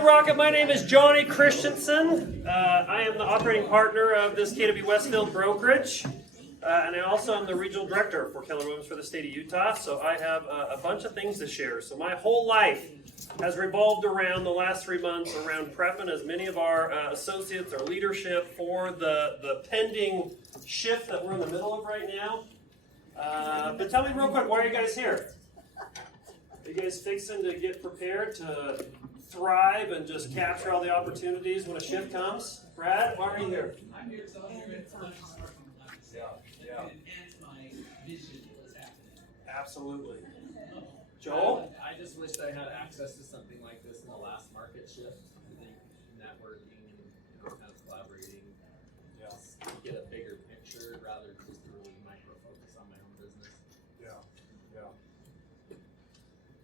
Hey Rocket, my name is Jonny Christensen. I am the operating partner of this KW Westfield brokerage, and I also am the regional director for Keller Williams for the state of Utah. So I have a bunch of things to share. So my whole life has revolved around the last 3 months around prepping as many of our associates, our leadership for the pending shift that we're in the middle of right now. But tell me real quick, why are you guys here? Are you guys fixing to get prepared to thrive and just capture all the opportunities when a shift comes? Brad, why are you here? I'm here to enhance my vision of what's happening. Absolutely. Joel? I just wished I had access to something like this in the last market shift. I think networking and kind of collaborating, get a bigger picture rather than just really micro focus on my own business.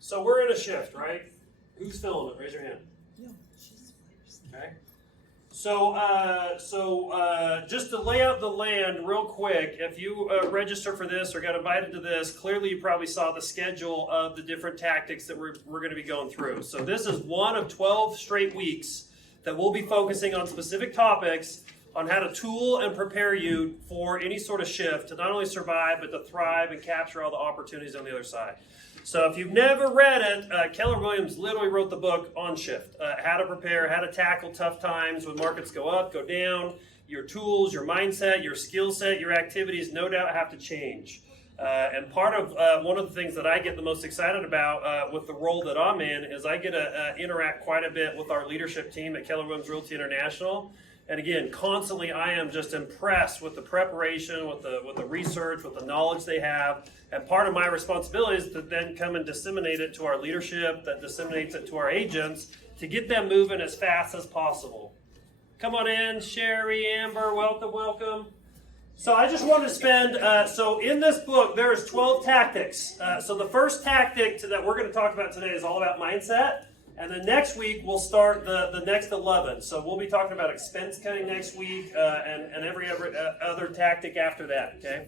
So we're in a shift, right? Who's feeling it? Raise your hand. Okay. So just to lay out the land real quick, if you register for this or got invited to this, clearly you probably saw the schedule of the different tactics that we're going to be going through. So this is one of 12 straight weeks that we'll be focusing on specific topics on how to tool and prepare you for any sort of shift to not only survive, but to thrive and capture all the opportunities on the other side. So if you've never read it, Keller Williams literally wrote the book on shift, how to prepare, how to tackle tough times when markets go up, go down. Your tools, your mindset, your skill set, your activities no doubt have to change. And part of one of the things that I get the most excited about with the role that I'm in is I get to interact quite a bit with our leadership team at Keller Williams Realty International. And again, constantly I am just impressed with the preparation, with the research, with the knowledge they have. And part of my responsibility is to then come and disseminate it to our leadership, that disseminates it to our agents, to get them moving as fast as possible. Come on in, Sherry, Amber, welcome, welcome. So I just want to spend, so in this book, there is 12 tactics. So the first tactic that we're going to talk about today is all about mindset. And then next week, we'll start the next 11. So we'll be talking about expense cutting next week and every other tactic after that, okay?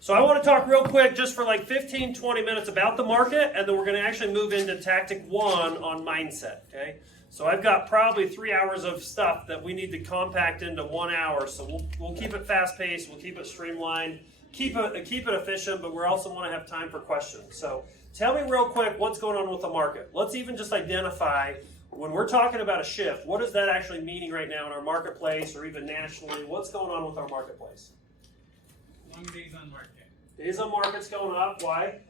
So I want to talk real quick just for like 15, 20 minutes about the market, and then we're going to actually move into tactic 1 on mindset, okay? So I've got probably 3 hours of stuff that we need to compact into 1 hour. So we'll keep it fast-paced, we'll keep it streamlined, keep it efficient, but we also want to have time for questions. So tell me real quick what's going on with the market. Let's even just identify, when we're talking about a shift, what is that actually meaning right now in our marketplace or even nationally? What's going on with our marketplace? Long days on market. Days on market's going up. Why?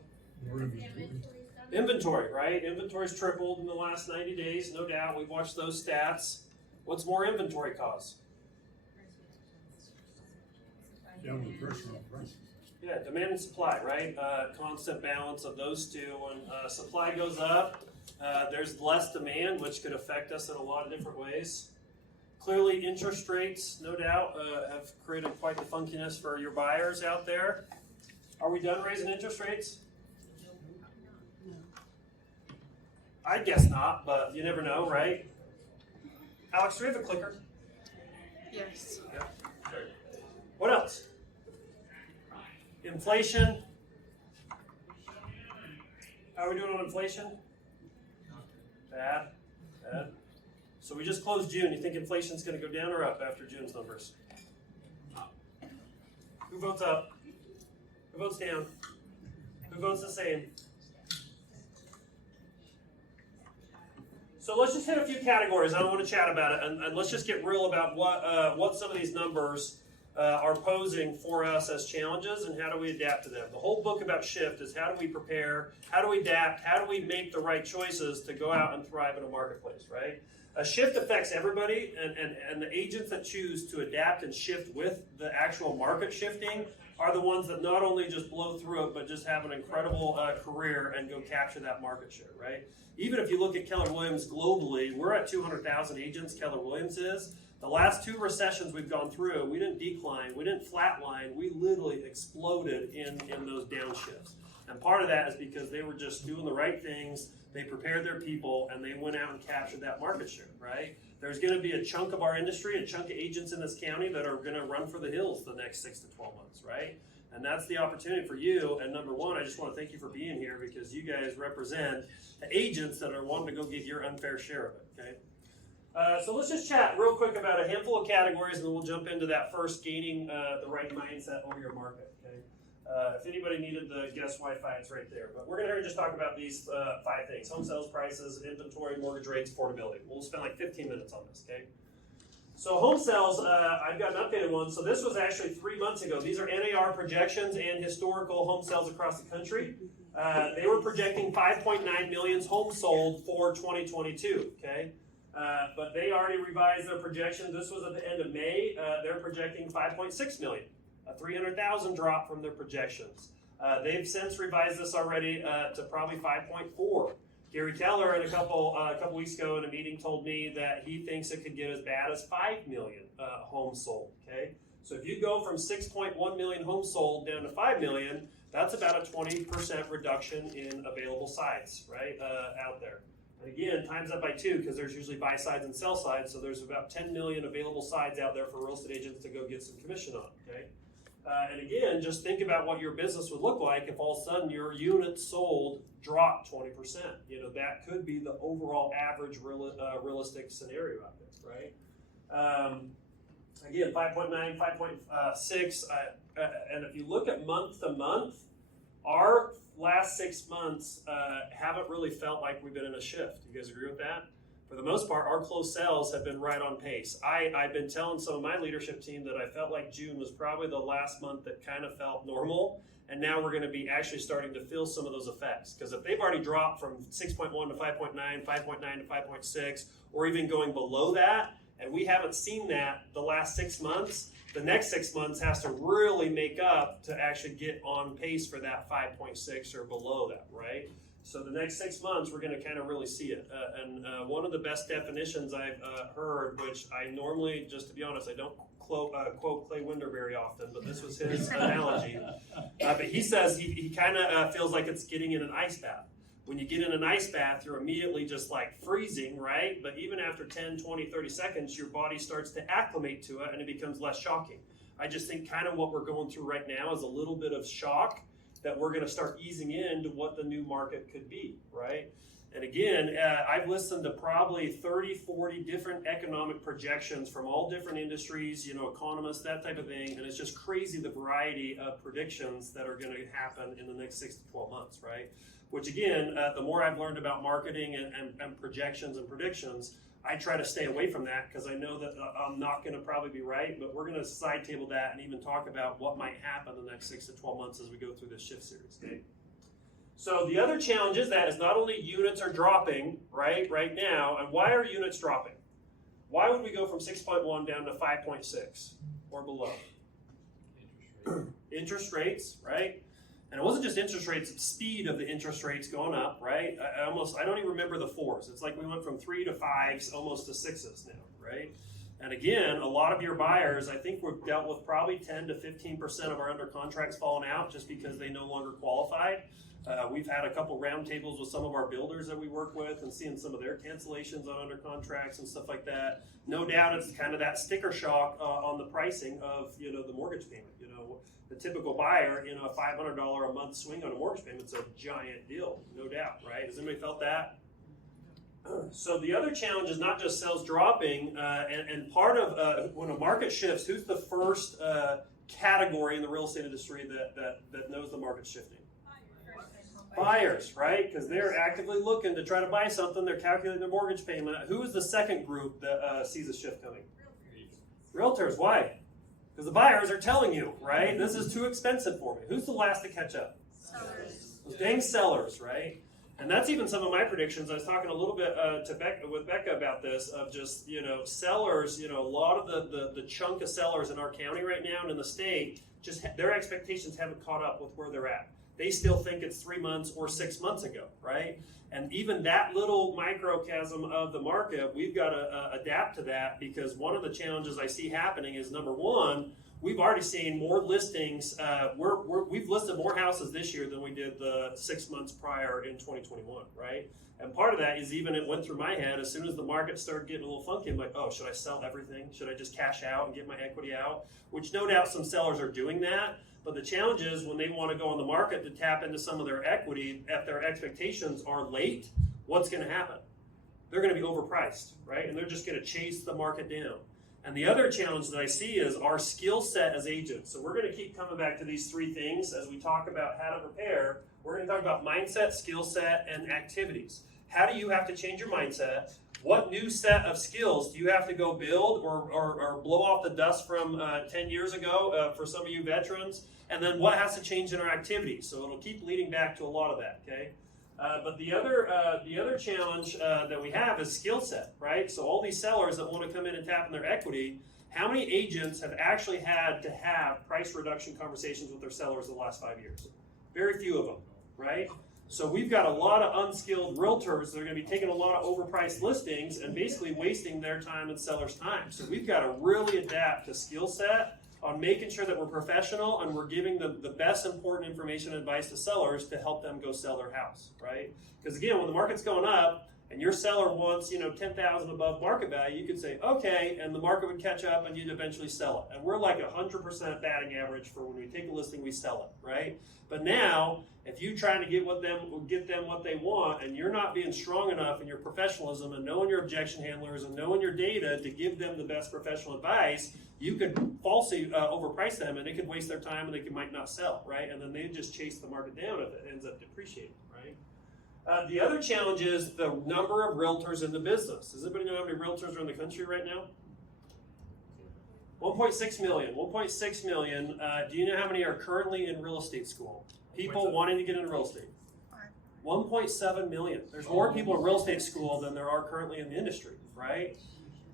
Inventory, right? Inventory's tripled in the last 90 days, no doubt. We've watched those stats. What's more inventory cause? Downward pressure on prices. Yeah, demand and supply, right? Constant balance of those two. When supply goes up, there's less demand, which could affect us in a lot of different ways. Clearly, interest rates, no doubt, have created quite the funkiness for your buyers out there. Are we done raising interest rates? I guess not, but you never know, right? Alex, do we have a clicker? Yes. Yeah. What else? Inflation. How are we doing on inflation? Bad. So we just closed June. You think inflation's going to go down or up after June's numbers? Who votes up? Who votes down? Who votes the same? So let's just hit a few categories. I don't want to chat about it, and let's just get real about what some of these numbers are posing for us as challenges and how do we adapt to them. The whole book about shift is how do we prepare, how do we adapt, how do we make the right choices to go out and thrive in a marketplace, right? A shift affects everybody, and the agents that choose to adapt and shift with the actual market shifting are the ones that not only just blow through it, but just have an incredible career and go capture that market share, right? Even if you look at Keller Williams globally, we're at 200,000 agents, Keller Williams is. The last 2 recessions we've gone through, we didn't decline, we didn't flatline, we literally exploded in those downshifts. And part of that is because they were just doing the right things, they prepared their people, and they went out and captured that market share, right? There's going to be a chunk of our industry, a chunk of agents in this county that are going to run for the hills the next 6 to 12 months, right? And that's the opportunity for you. And number one, I just want to thank you for being here because you guys represent the agents that are wanting to go get your unfair share of it, okay? So let's just chat real quick about a handful of categories, and then we'll jump into that first, gaining the right mindset over your market. Okay. If anybody needed the guest Wi-Fi, it's right there. But we're going to just talk about these 5 things: home sales prices, inventory, mortgage rates, affordability. We'll spend like 15 minutes on this. Okay. So home sales, I've got an updated one. So this was actually 3 months ago. These are NAR projections and historical home sales across the country. They were projecting 5.9 million homes sold for 2022. Okay. But they already revised their projections. This was at the end of May. They're projecting 5.6 million, a 300,000 drop from their projections. They've since revised this already to probably 5.4. Gary Keller, a couple weeks ago in a meeting, told me that he thinks it could get as bad as 5 million homes sold. Okay, so if you go from 6.1 million homes sold down to 5 million, that's about a 20% reduction in available sites, right, out there. And again, times that by 2, because there's usually buy sides and sell sides, so there's about 10 million available sides out there for real estate agents to go get some commission on. Okay. And again, just think about what your business would look like if all of a sudden your units sold dropped 20%. You know, that could be the overall average realistic scenario out there, right? Again, 5.9, 5.6, and if you look at month to month, our last 6 months haven't really felt like we've been in a shift. You guys agree with that? For the most part, our closed sales have been right on pace. I've been telling some of my leadership team that I felt like June was probably the last month that kind of felt normal, and now we're going to be actually starting to feel some of those effects. Because if they've already dropped from 6.1 to 5.9, 5.9 to 5.6, or even going below that, and we haven't seen that the last 6 months, the next 6 months has to really make up to actually get on pace for that 5.6 or below that, right? So the next 6 months, we're going to kind of really see it. And one of the best definitions I've heard, which I normally, just to be honest, I don't quote Clay Winder very often, but this was his analogy. But he says he kind of feels like it's getting in an ice bath. When you get in an ice bath, you're immediately just like freezing, right? But even after 10, 20, 30 seconds, your body starts to acclimate to it and it becomes less shocking. I just think kind of what we're going through right now is a little bit of shock that we're going to start easing into what the new market could be, right? And again, I've listened to probably 30, 40 different economic projections from all different industries, you know, economists, that type of thing, and it's just crazy the variety of predictions that are going to happen in the next 6 to 12 months, right? Which again, the more I've learned about marketing and projections and predictions, I try to stay away from that because I know that I'm not going to probably be right, but we're going to side table that and even talk about what might happen in the next 6 to 12 months as we go through this shift series. Okay? So the other challenge is that is not only units are dropping right now, and why are units dropping? Why would we go from 6.1 down to 5.6 or below? Interest rates, right? And it wasn't just interest rates, it's speed of the interest rates going up, right? I don't even remember the 4s. It's like we went from 3 to 5s, almost to 6s now, right? And again, a lot of your buyers, I think we've dealt with probably 10 to 15% of our under contracts falling out just because they no longer qualified. We've had a couple roundtables with some of our builders that we work with and seeing some of their cancellations on under contracts and stuff like that. No doubt it's kind of that sticker shock on the pricing of, you know, the mortgage payment. You know, the typical buyer, you know, a $500 a month swing on a mortgage payment's a giant deal, no doubt, right? Has anybody felt that? So the other challenge is not just sales dropping, and part of when a market shifts, who's the first category in the real estate industry that knows the market's shifting? Buyers, right? Because they're actively looking to try to buy something. They're calculating their mortgage payment. Who is the second group that sees a shift coming? Realtors. Why? Because the buyers are telling you, right? This is too expensive for me. Who's the last to catch up? Sellers. Those dang sellers, right? And that's even some of my predictions. I was talking a little bit with Becca about this, of just, you know, sellers, you know, a lot of the chunk of sellers in our county right now and in the state, just their expectations haven't caught up with where they're at. They still think it's 3 months or 6 months ago, right? And even that little microcosm of the market, we've got to adapt to that, because one of the challenges I see happening is, number one, we've already seen more listings. We've listed more houses this year than we did the 6 months prior in 2021, right? And part of that is, even it went through my head, as soon as the market started getting a little funky, I'm like, oh, should I sell everything? Should I just cash out and get my equity out? Which no doubt some sellers are doing that. But the challenge is, when they want to go on the market to tap into some of their equity, if their expectations are late, what's going to happen? they're going to be overpriced, right? And they're just going to chase the market down. And the other challenge that I see is our skill set as agents. So we're going to keep coming back to these three things as we talk about how to prepare. We're going to talk about mindset, skill set, and activities. How do you have to change your mindset? What new set of skills do you have to go build or blow off the dust from 10 years ago for some of you veterans? And then what has to change in our activities? So it'll keep leading back to a lot of that, okay? But the other challenge that we have is skill set, right? So all these sellers that want to come in and tap in their equity, how many agents have actually had to have price reduction conversations with their sellers in the last 5 years? Very few of them, right? So we've got a lot of unskilled realtors that are going to be taking a lot of overpriced listings and basically wasting their time and sellers' time. So we've got to really adapt to skill set on making sure that we're professional and we're giving them the best important information and advice to sellers to help them go sell their house, right? Because again, when the market's going up and your seller wants, $10,000 above market value, you could say, okay, and the market would catch up and you'd eventually sell it. And we're like 100% batting average for when we take a listing, we sell it, right? But now, if you're trying to get them what they want and you're not being strong enough in your professionalism and knowing your objection handlers and knowing your data to give them the best professional advice, you could falsely overprice them and it could waste their time and they might not sell, right? And then they just chase the market down if it ends up depreciating, right? The other challenge is the number of realtors in the business. Does anybody know how many realtors are in the country right now? 1.6 million. 1.6 million. Do you know how many are currently in real estate school? People wanting to get into real estate. 1.7 million. There's more people in real estate school than there are currently in the industry, right?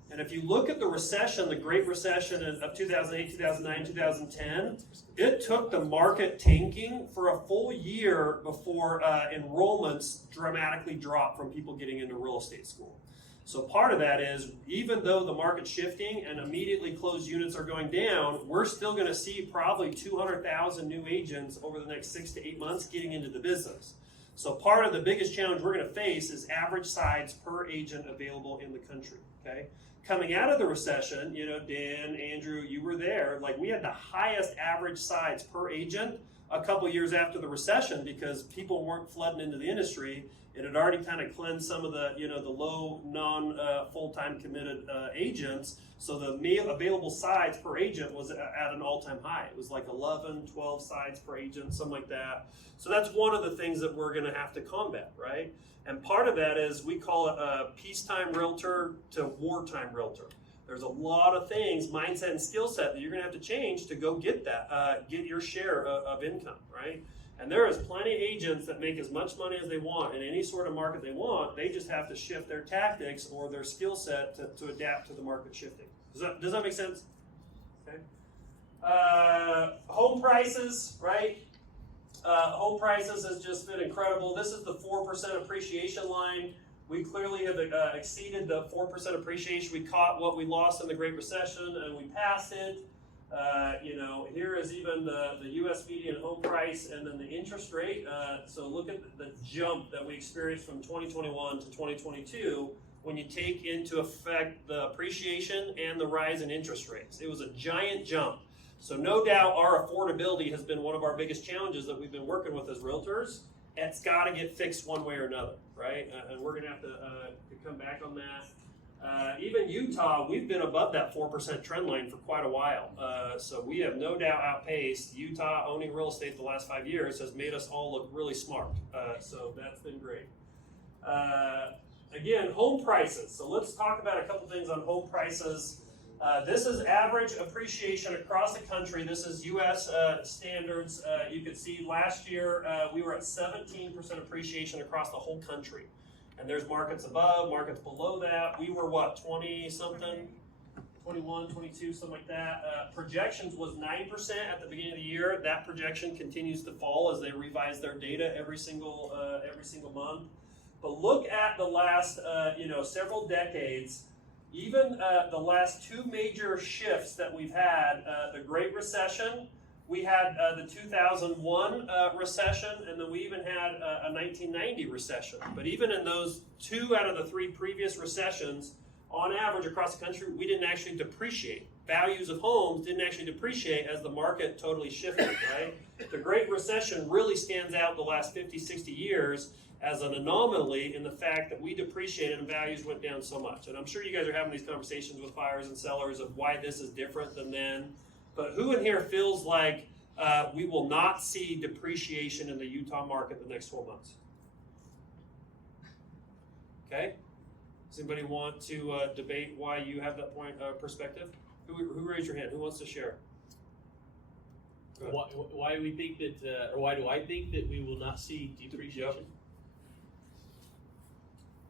And if you look at the recession, the Great Recession of 2008, 2009, 2010, it took the market tanking for a full year before enrollments dramatically dropped from people getting into real estate school. So part of that is, even though the market's shifting and immediately closed units are going down, we're still going to see probably 200,000 new agents over the next 6 to 8 months getting into the business. So part of the biggest challenge we're going to face is average sides per agent available in the country, okay? Coming out of the recession, Dan, Andrew, you were there, like we had the highest average sides per agent a couple years after the recession because people weren't flooding into the industry. It had already kind of cleansed some of the, the low non-full-time committed agents. So the available sides per agent was at an all-time high. It was like 11, 12 sides per agent, something like that. So that's one of the things that we're going to have to combat, right? And part of that is we call it a peacetime realtor to wartime realtor. There's a lot of things, mindset and skill set, that you're going to have to change to go get that, get your share of income, right? And there is plenty of agents that make as much money as they want in any sort of market they want. They just have to shift their tactics or their skill set to adapt to the market shifting. Does that make sense? Okay. Home prices, right? Home prices has just been incredible. This is the 4% appreciation line. We clearly have exceeded the 4% appreciation. We caught what we lost in the Great Recession and we passed it. Here is even the U.S. median home price and then the interest rate. So look at the jump that we experienced from 2021 to 2022 when you take into effect the appreciation and the rise in interest rates. It was a giant jump. So no doubt our affordability has been one of our biggest challenges that we've been working with as realtors. It's got to get fixed one way or another, right? And we're going to have to come back on that. Even Utah, we've been above that 4% trend line for quite a while. So we have no doubt outpaced. Utah owning real estate the last 5 years has made us all look really smart. So that's been great. Again, home prices. So let's talk about a couple things on home prices. This is average appreciation across the country. This is U.S. standards. You could see last year we were at 17% appreciation across the whole country. And there's markets above, markets below that. We were what, 20-something? 21, 22, something like that. Projections was 9% at the beginning of the year. That projection continues to fall as they revise their data every single month. But look at the last several decades. Even the last two major shifts that we've had, the Great Recession, we had the 2001 recession, and then we even had a 1990 recession. But even in those 2 out of the 3 previous recessions, on average across the country, we didn't actually depreciate. Values of homes didn't actually depreciate as the market totally shifted, right? The Great Recession really stands out the last 50, 60 years, as an anomaly in the fact that we depreciated and values went down so much. And I'm sure you guys are having these conversations with buyers and sellers of why this is different than then. But who in here feels like we will not see depreciation in the Utah market the next 12 months? Okay. Does anybody want to debate why you have that point perspective? Who raised your hand? Who wants to share? Why we think that, or why do I think that we will not see depreciation?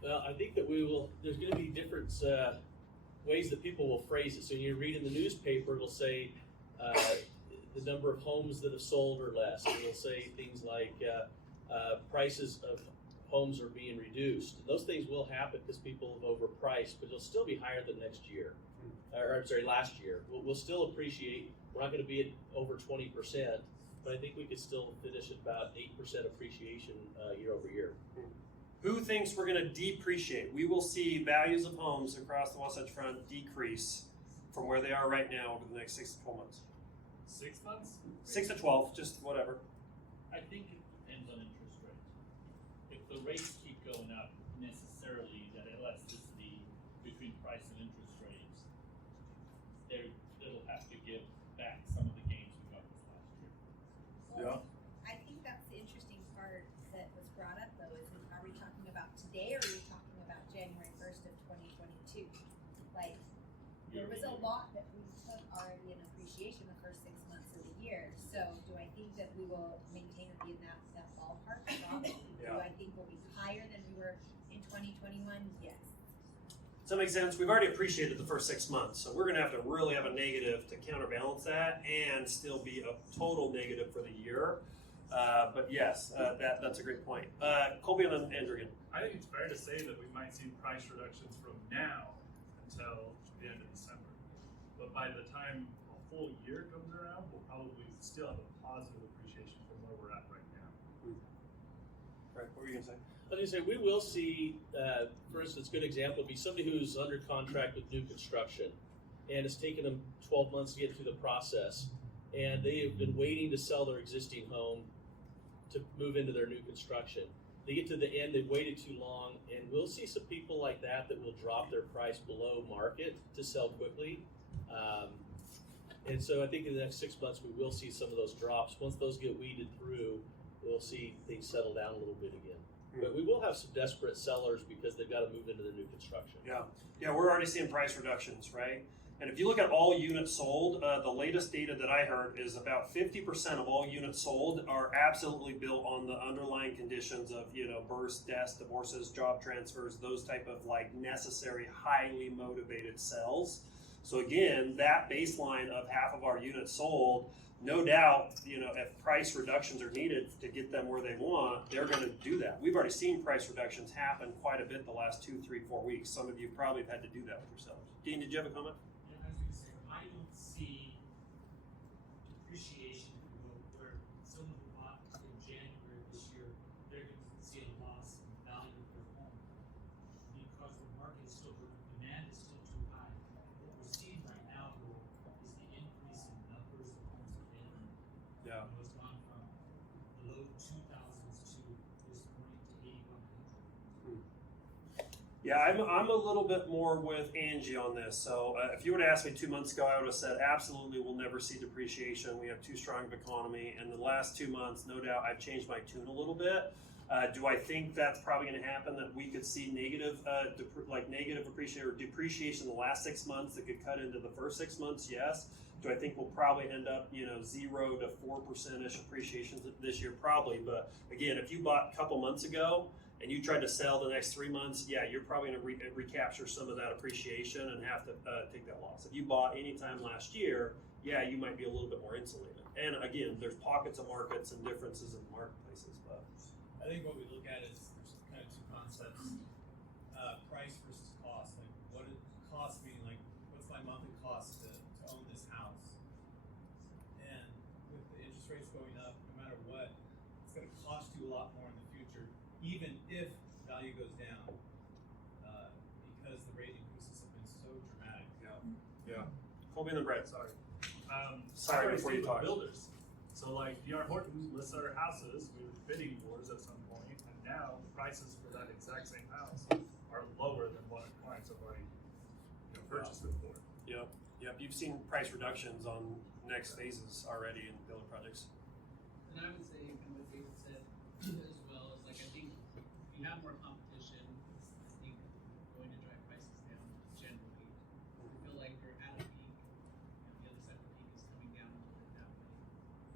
Well, I think that we will. There's going to be different ways that people will phrase it. So when you read in the newspaper, it'll say the number of homes that have sold or less. And it'll say things like prices of homes are being reduced. Those things will happen because people have overpriced, but it'll still be higher than next year. Or I'm sorry, last year. We'll still appreciate. We're not going to be at over 20%, but I think we could still finish at about 8% appreciation year over year. Who thinks we're going to depreciate? We will see values of homes across the Wasatch Front decrease from where they are right now over the next 6 to 12 months. 6 months? 6 to 12, just whatever. I think it depends on interest rates. If the rates keep going up, necessarily that elasticity between price and interest rates, it'll have to give back some of the gains we got this last year. Well, I think that's the interesting part that was brought up though, is are we talking about today or are we talking about January 1st of 2022? Like, there was a lot that we took already in appreciation the first 6 months of the year. So do I think that we will maintain or be in that ballpark? Probably. Yeah. Do I think we'll be higher than we were in 2021? Yes. Does that make sense? We've already appreciated the first 6 months, so we're going to have to really have a negative to counterbalance that and still be a total negative for the year. But yes, that's a great point. Colby and Andrew again. I think it's fair to say that we might see price reductions from now until the end of December. But by the time a full year comes around, we'll probably still have a positive appreciation from where we're at right now. Right, what were you going to say? I was going to say, we will see, for instance, a good example would be somebody who's under contract with new construction, and it's taken them 12 months to get through the process, and they have been waiting to sell their existing home to move into their new construction. They get to the end, they've waited too long, and we'll see some people like that will drop their price below market to sell quickly. And so I think in the next 6 months, we will see some of those drops. Once those get weeded through, we'll see things settle down a little bit again. But we will have some desperate sellers because they've got to move into their new construction. Yeah, we're already seeing price reductions, right? And if you look at all units sold, the latest data that I heard is about 50% of all units sold are absolutely built on the underlying conditions of, births, deaths, divorces, job transfers, those type of like necessary, highly motivated sells. So again, that baseline of half of our units sold, no doubt, if price reductions are needed to get them where they want, they're going to do that. We've already seen price reductions happen quite a bit the last 2, 3, 4 weeks. Some of you probably have had to do that with yourselves. Dean, did you have a comment? Yeah, I was going to say, I don't see depreciation where someone who bought in January this year, they're going to see a loss in value of their home because the market is still, demand is still too high. What we're seeing right now, though, is the increase in numbers of homes available. Yeah. It's gone from the low 2000s to this point to 8100. Yeah, I'm a little bit more with Angie on this. So if you would have asked me 2 months ago, I would have said absolutely we'll never see depreciation. We have too strong of economy. And the last 2 months, no doubt, I've changed my tune a little bit. Do I think that's probably going to happen? That we could see negative appreciation or depreciation in the last 6 months that could cut into the first 6 months? Yes. Do I think we'll probably end up 0 to 4%-ish appreciation this year? Probably. But again, if you bought a couple months ago and you tried to sell the next 3 months, yeah, you're probably going to recapture some of that appreciation and have to take that loss. If you bought anytime last year, yeah, you might be a little bit more insulated. And again, there's pockets of markets and differences in marketplaces. But I think what we look at is there's kind of two concepts: price versus cost. Like, what it costs me? Like, what's my monthly cost to own this house? And with the interest rates going up, no matter what, it's going to cost you a lot more in the future, even if value goes down, because the rate increases have been so dramatic. yeah. Colby and then Brett, sorry. Sorry, before you talk. Builders. So like D.R. Horton lists our houses, we were bidding wars at some point, and now, prices for that exact same house are lower than what clients have already purchased it for. Yep. You've seen price reductions on next phases already in building projects. And I would say, and what David said as well, is like I think if you have more competition, I think going to drive prices down generally. I feel like you're at a peak, the other side of the peak is coming down a little bit that way.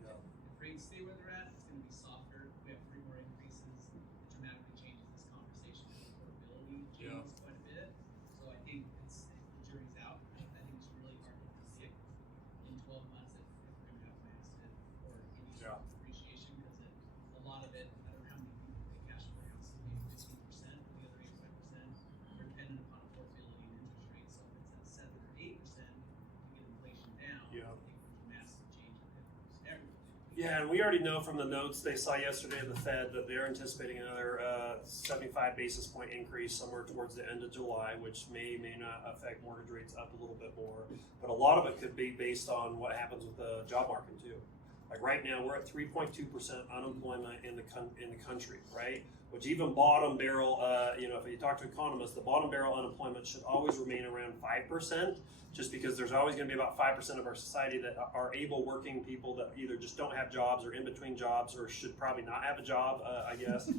Yeah. If rates stay where they're at, it's going to be softer. We have 3 more increases. It dramatically changes this conversation. Affordability changes quite a bit. So I think the jury's out. I think it's really hard to predict in 12 months if we're going to have massive or any sort of appreciation, because a lot of it, I don't know how many people pay cash for a house, maybe 15%, the other 85% are dependent upon affordability and interest rates. So if it's at 7 or 8% to get inflation down, Yeah. I think there's a massive change in everything. Yeah, and we already know from the notes they saw yesterday of the Fed that they're anticipating another 75 basis point increase somewhere towards the end of July, which may not affect mortgage rates up a little bit more. But a lot of it could be based on what happens with the job market too. Like right now, we're at 3.2% unemployment in the country, right? Which even bottom barrel, if you talk to economists, the bottom barrel unemployment should always remain around 5%, just because there's always going to be about 5% of our society that are able working people that either just don't have jobs or in between jobs or should probably not have a job, I guess.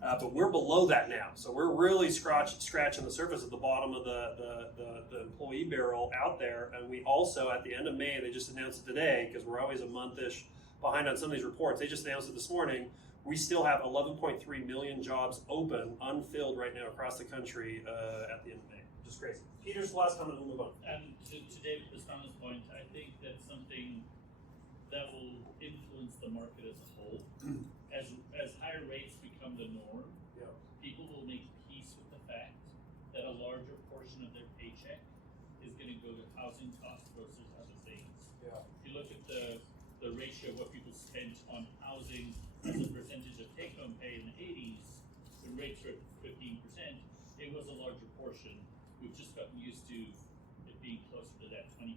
But we're below that now, so we're really scratching the surface at the bottom of the employee barrel out there. And we also, at the end of May, they just announced it today, because we're always a month-ish behind on some of these reports. They just announced it this morning. We still have 11.3 million jobs open, unfilled right now across the country at the end of May. Just crazy. Peter's last comment, we'll move on. And to David Pastana's point, I think that's something that will influence the market as a whole. As higher rates become the norm, people will make peace with the fact that a larger portion of their paycheck is going to go to housing costs versus other things. Yeah. If you look at the ratio of what people spent on housing as a percentage of take-home pay in the 80s, when rates were at 15%, it was a larger portion. We've just gotten used to it being closer to that 20%.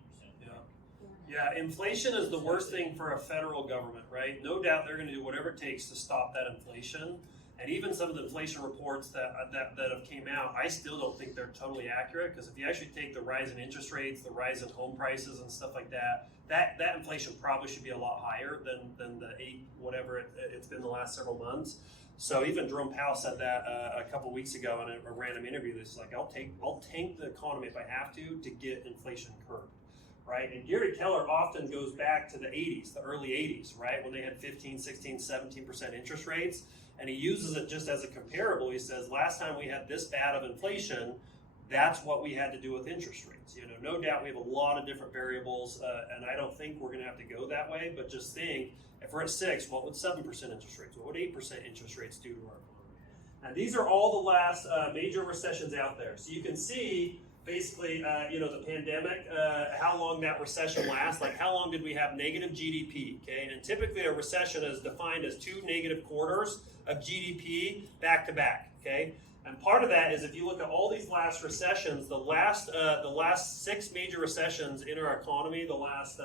Yeah, inflation is the worst thing for a federal government, right? No doubt they're going to do whatever it takes to stop that inflation. And even some of the inflation reports that have came out, I still don't think they're totally accurate, because if you actually take the rise in interest rates, the rise in home prices and stuff like that, that inflation probably should be a lot higher than the 8 whatever it's been the last several months. So even Jerome Powell said that a couple weeks ago in a random interview. This is like, I'll tank the economy if I have to get inflation curbed. Right? And Gary Keller often goes back to the 80s, the early 80s, right? When they had 15, 16, 17% interest rates. And he uses it just as a comparable. He says, last time we had this bad of inflation, that's what we had to do with interest rates. No doubt we have a lot of different variables, and I don't think we're going to have to go that way. But just think, if we're at 6, what would 7% interest rates? What would 8% interest rates do to our economy? Now, these are all the last major recessions out there. So you can see, basically, the pandemic, how long that recession lasts. Like, how long did we have negative GDP? Okay, and typically a recession is defined as 2 negative quarters of GDP back to back. Okay, and part of that is if you look at all these last recessions, the last 6 major recessions in our economy, the last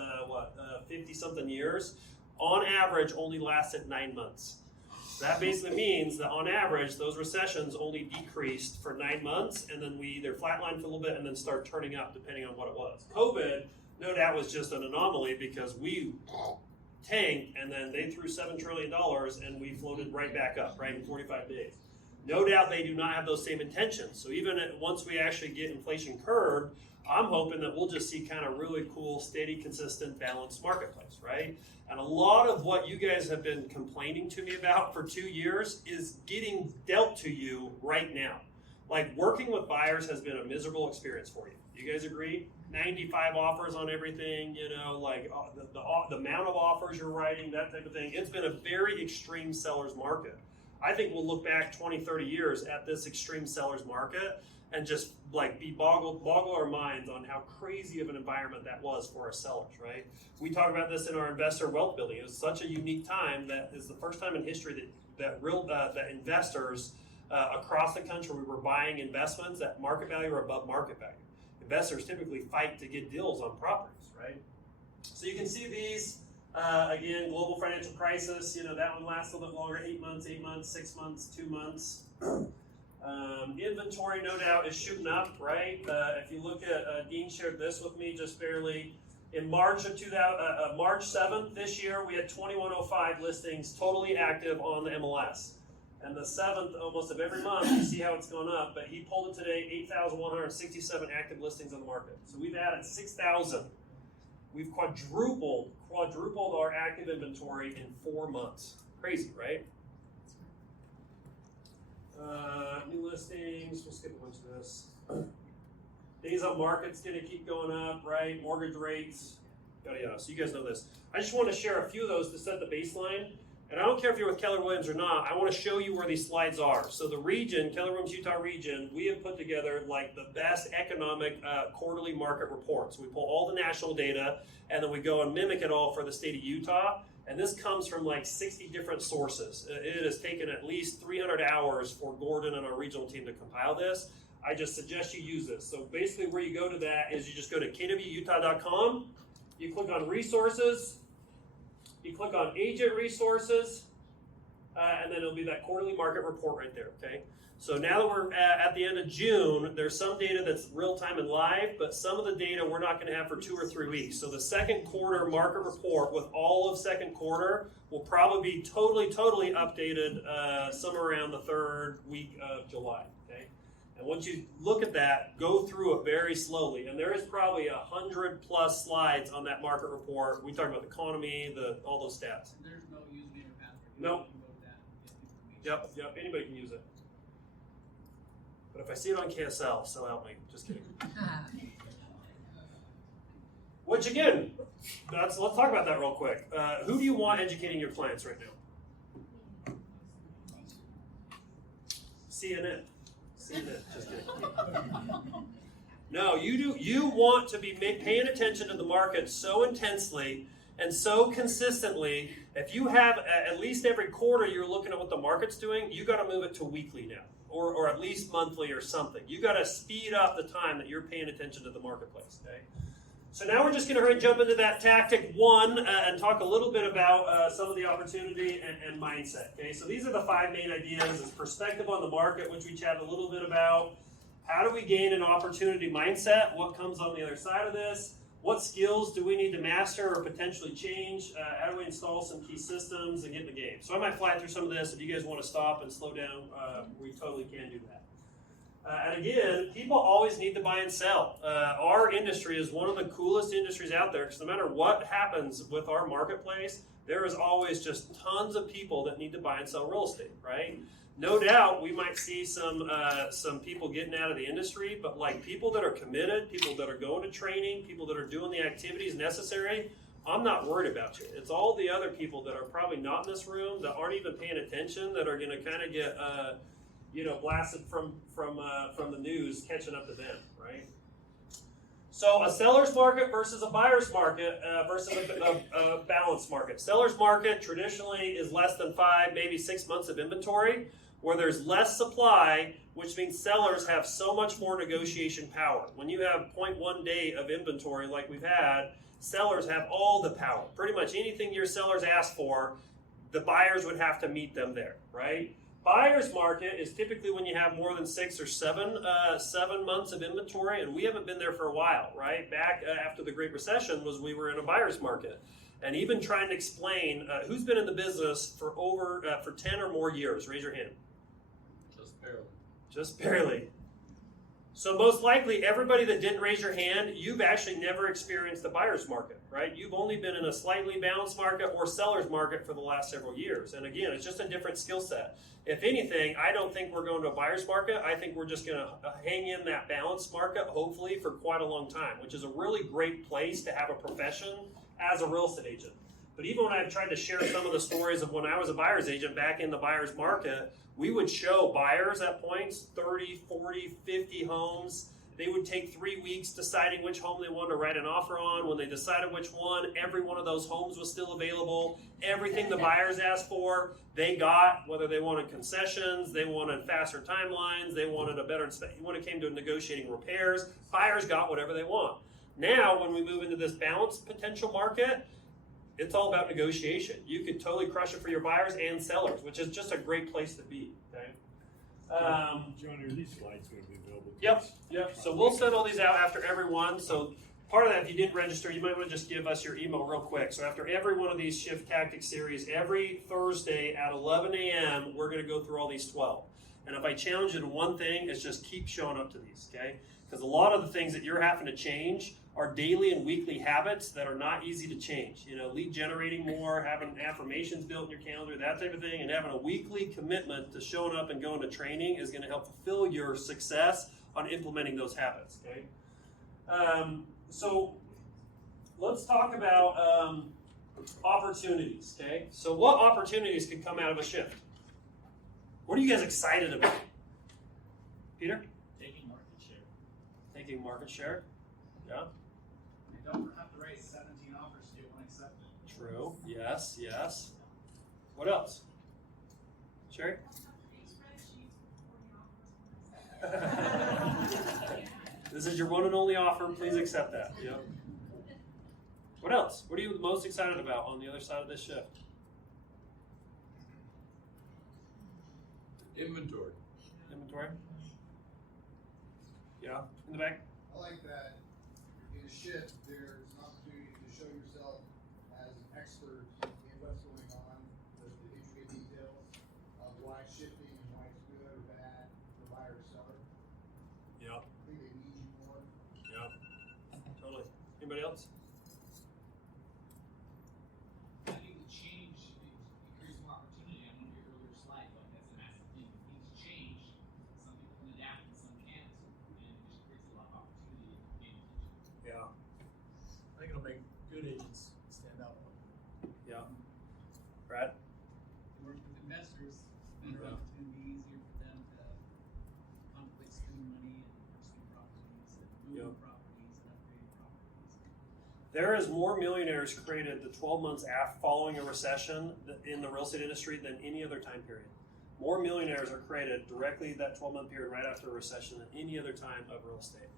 50-something years, on average, only lasted 9 months. That basically means that on average, those recessions only decreased for 9 months, and then we either flatlined for a little bit and then start turning up depending on what it was. COVID, no doubt, was just an anomaly because we tanked, and then they threw $7 trillion and we floated right back up, right, in 45 days. No doubt they do not have those same intentions. So even once we actually get inflation curbed, I'm hoping that we'll just see kind of really cool, steady, consistent, balanced marketplace, right? And a lot of what you guys have been complaining to me about for 2 years is getting dealt to you right now. Like, working with buyers has been a miserable experience for you. Do you guys agree? 95 offers on everything, the amount of offers you're writing, that type of thing. It's been a very extreme seller's market. I think we'll look back 20, 30 years at this extreme seller's market and just boggle our minds on how crazy of an environment that was for our sellers, right? We talk about this in our investor wealth building. It was such a unique time that is the first time in history that investors across the country, we were buying investments at market value or above market value. Investors typically fight to get deals on properties, right? So you can see these Again, global financial crisis, that one lasts a little bit longer, 8 months, 6 months, 2 months. Inventory, no doubt, is shooting up, right? If you look at, Dean shared this with me just barely. In March 7th this year, we had 2105 listings totally active on the MLS. And the 7th, almost of every month, you see how it's gone up, but he pulled it today, 8,167 active listings on the market. So we've added 6,000. We've quadrupled our active inventory in 4 months. Crazy, right? New listings, we'll skip a bunch of this. Days on market's going to keep going up, right? Mortgage rates, yada yada. So you guys know this. I just want to share a few of those to set the baseline. And I don't care if you're with Keller Williams or not, I want to show you where these slides are. So the region, Keller Williams Utah region, we have put together like the best economic quarterly market reports. We pull all the national data and then we go and mimic it all for the state of Utah. And this comes from like 60 different sources. It has taken at least 300 hours for Gordon and our regional team to compile this. I just suggest you use this. So basically where you go to that is you just go to kwutah.com, you click on resources, you click on agent resources, and then it'll be that quarterly market report right there, okay? So now that we're at the end of June, there's some data that's real time and live, but some of the data we're not gonna have for 2 or 3 weeks. So the second quarter market report with all of second quarter will probably be totally updated somewhere around the 3rd week of July, okay? And once you look at that, go through it very slowly. And there is probably 100+ slides on that market report. We talk about the economy, all those stats. There's no username or password. Nope. You can go to that and get information. Yep, anybody can use it. But if I see it on KSL, so help me. Just kidding. Which again, let's talk about that real quick. Who do you want educating your clients right now? CNN. Just kidding. No, you do. You want to be paying attention to the market so intensely and so consistently. If you have at least every quarter you're looking at what the market's doing, you got to move it to weekly now, or at least monthly or something. You got to speed up the time that you're paying attention to the marketplace. Okay. So now we're just going to jump into that tactic 1 and talk a little bit about some of the opportunity and mindset. Okay, so these are the 5 main ideas. It's perspective on the market, which we chatted a little bit about. How do we gain an opportunity mindset? What comes on the other side of this? What skills do we need to master or potentially change? How do we install some key systems and get in the game? So I might fly through some of this. If you guys want to stop and slow down, we totally can do that. And again, people always need to buy and sell. Our industry is one of the coolest industries out there because no matter what happens with our marketplace, there is always just tons of people that need to buy and sell real estate, right? No doubt we might see some people getting out of the industry, but like people that are committed, people that are going to training, people that are doing the activities necessary, I'm not worried about you. It's all the other people that are probably not in this room, that aren't even paying attention, that are going to kind of get blasted from the news, catching up to them, right? So a seller's market versus a buyer's market versus a balanced market. Seller's market traditionally is less than 5, maybe 6 months of inventory, where there's less supply, which means sellers have so much more negotiation power. When you have 0.1 day of inventory like we've had, sellers have all the power. Pretty much anything your sellers ask for, the buyers would have to meet them there, right? Buyer's market is typically when you have more than 6 or 7 months of inventory, and we haven't been there for a while, right? Back after the Great Recession we were in a buyer's market. And even trying to explain, who's been in the business for 10 or more years? Raise your hand. Just barely. So most likely, everybody that didn't raise your hand, you've actually never experienced the buyer's market, right? You've only been in a slightly balanced market or seller's market for the last several years. And again, it's just a different skill set. If anything, I don't think we're going to a buyer's market. I think we're just going to hang in that balanced market, hopefully, for quite a long time, which is a really great place to have a profession as a real estate agent. But even when I've tried to share some of the stories of when I was a buyer's agent back in the buyer's market, we would show buyers at points 30, 40, 50 homes. They would take 3 weeks deciding which home they wanted to write an offer on. When they decided which one, every one of those homes was still available. Everything the buyers asked for, they got, whether they wanted concessions, they wanted faster timelines, they wanted a better inspection. When it came to negotiating repairs, buyers got whatever they want. Now, when we move into this balanced potential market, It's all about negotiation. You could totally crush it for your buyers and sellers, which is just a great place to be. Okay. Johnny, are these slides going to be available? Yep. So we'll send all these out after every one. So part of that, if you didn't register, you might want to just give us your email real quick. So after every one of these Shift Tactics series, every Thursday at 11 a.m., we're going to go through all these 12. And if I challenge you to one thing, it's just keep showing up to these, okay? Because a lot of the things that you're having to change are daily and weekly habits that are not easy to change. You know, lead generating more, having affirmations built in your calendar, that type of thing, and having a weekly commitment to showing up and going to training is going to help fulfill your success on implementing those habits, okay? So let's talk about opportunities, okay? So what opportunities can come out of a shift? What are you guys excited about? Peter? Taking market share. Taking market share? Yeah. You don't have to raise 17 offers to get one accepted. True. Yes. What else? Sherry? This is your one and only offer. Please accept that. Yep. What else? What are you most excited about on the other side of this shift? Inventory. Inventory? Yeah. In the back? I like that in a shift, there's an opportunity to show yourself as an expert in what's going on, the intricate details of why it's shifting and why it's good or bad for buyer or seller. Yep. I think they need you more. Yep. Totally. Anybody else? I think the change creates more opportunity. On one of your earlier slides, like that's a massive thing. Things change. Some people can adapt and some can't, and it just creates a lot of opportunity and gain attention. Yeah. I think it'll make good agents stand out. Yeah. Brad? Work with investors, better opportunity, easier for them to contemplate spending money and pursuing properties and moving properties and upgrading properties. There is more millionaires created the 12 months after following a recession in the real estate industry than any other time period. More millionaires are created directly that 12-month period right after a recession than any other time of real estate.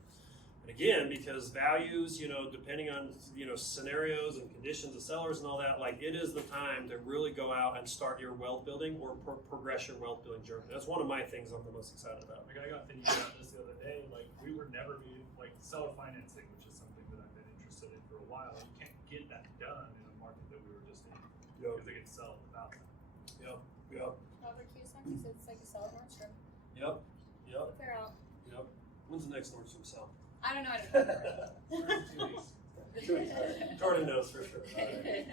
And again, because values, depending on, scenarios and conditions of sellers and all that, like it is the time to really go out and start your wealth building or progress your wealth building journey. That's one of my things I'm the most excited about. Like I got thinking about this the other day. Like we were never be like seller financing, which is something that I've been interested in for a while. You can't get that done in a market that we were just in because they can sell without that. Yep. Robert Cusack said it's like a sell at Nordstrom. Yep. They're out. Yep. When's the next Nordstrom sell? I don't know. Jordan knows for sure. Right.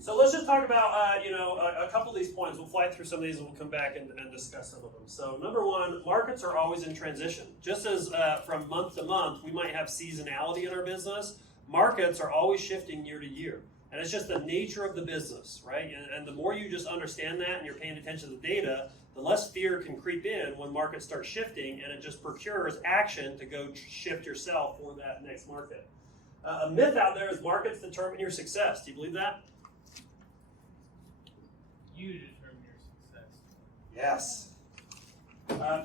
So let's just talk about, a couple of these points. We'll fly through some of these and we'll come back and discuss some of them. So number one, markets are always in transition. Just as from month to month, we might have seasonality in our business, markets are always shifting year to year. And it's just the nature of the business, right? And the more you just understand that and you're paying attention to the data, the less fear can creep in when markets start shifting, and it just procures action to go shift yourself for that next market. A myth out there is markets determine your success. Do you believe that? You determine your success. Yes.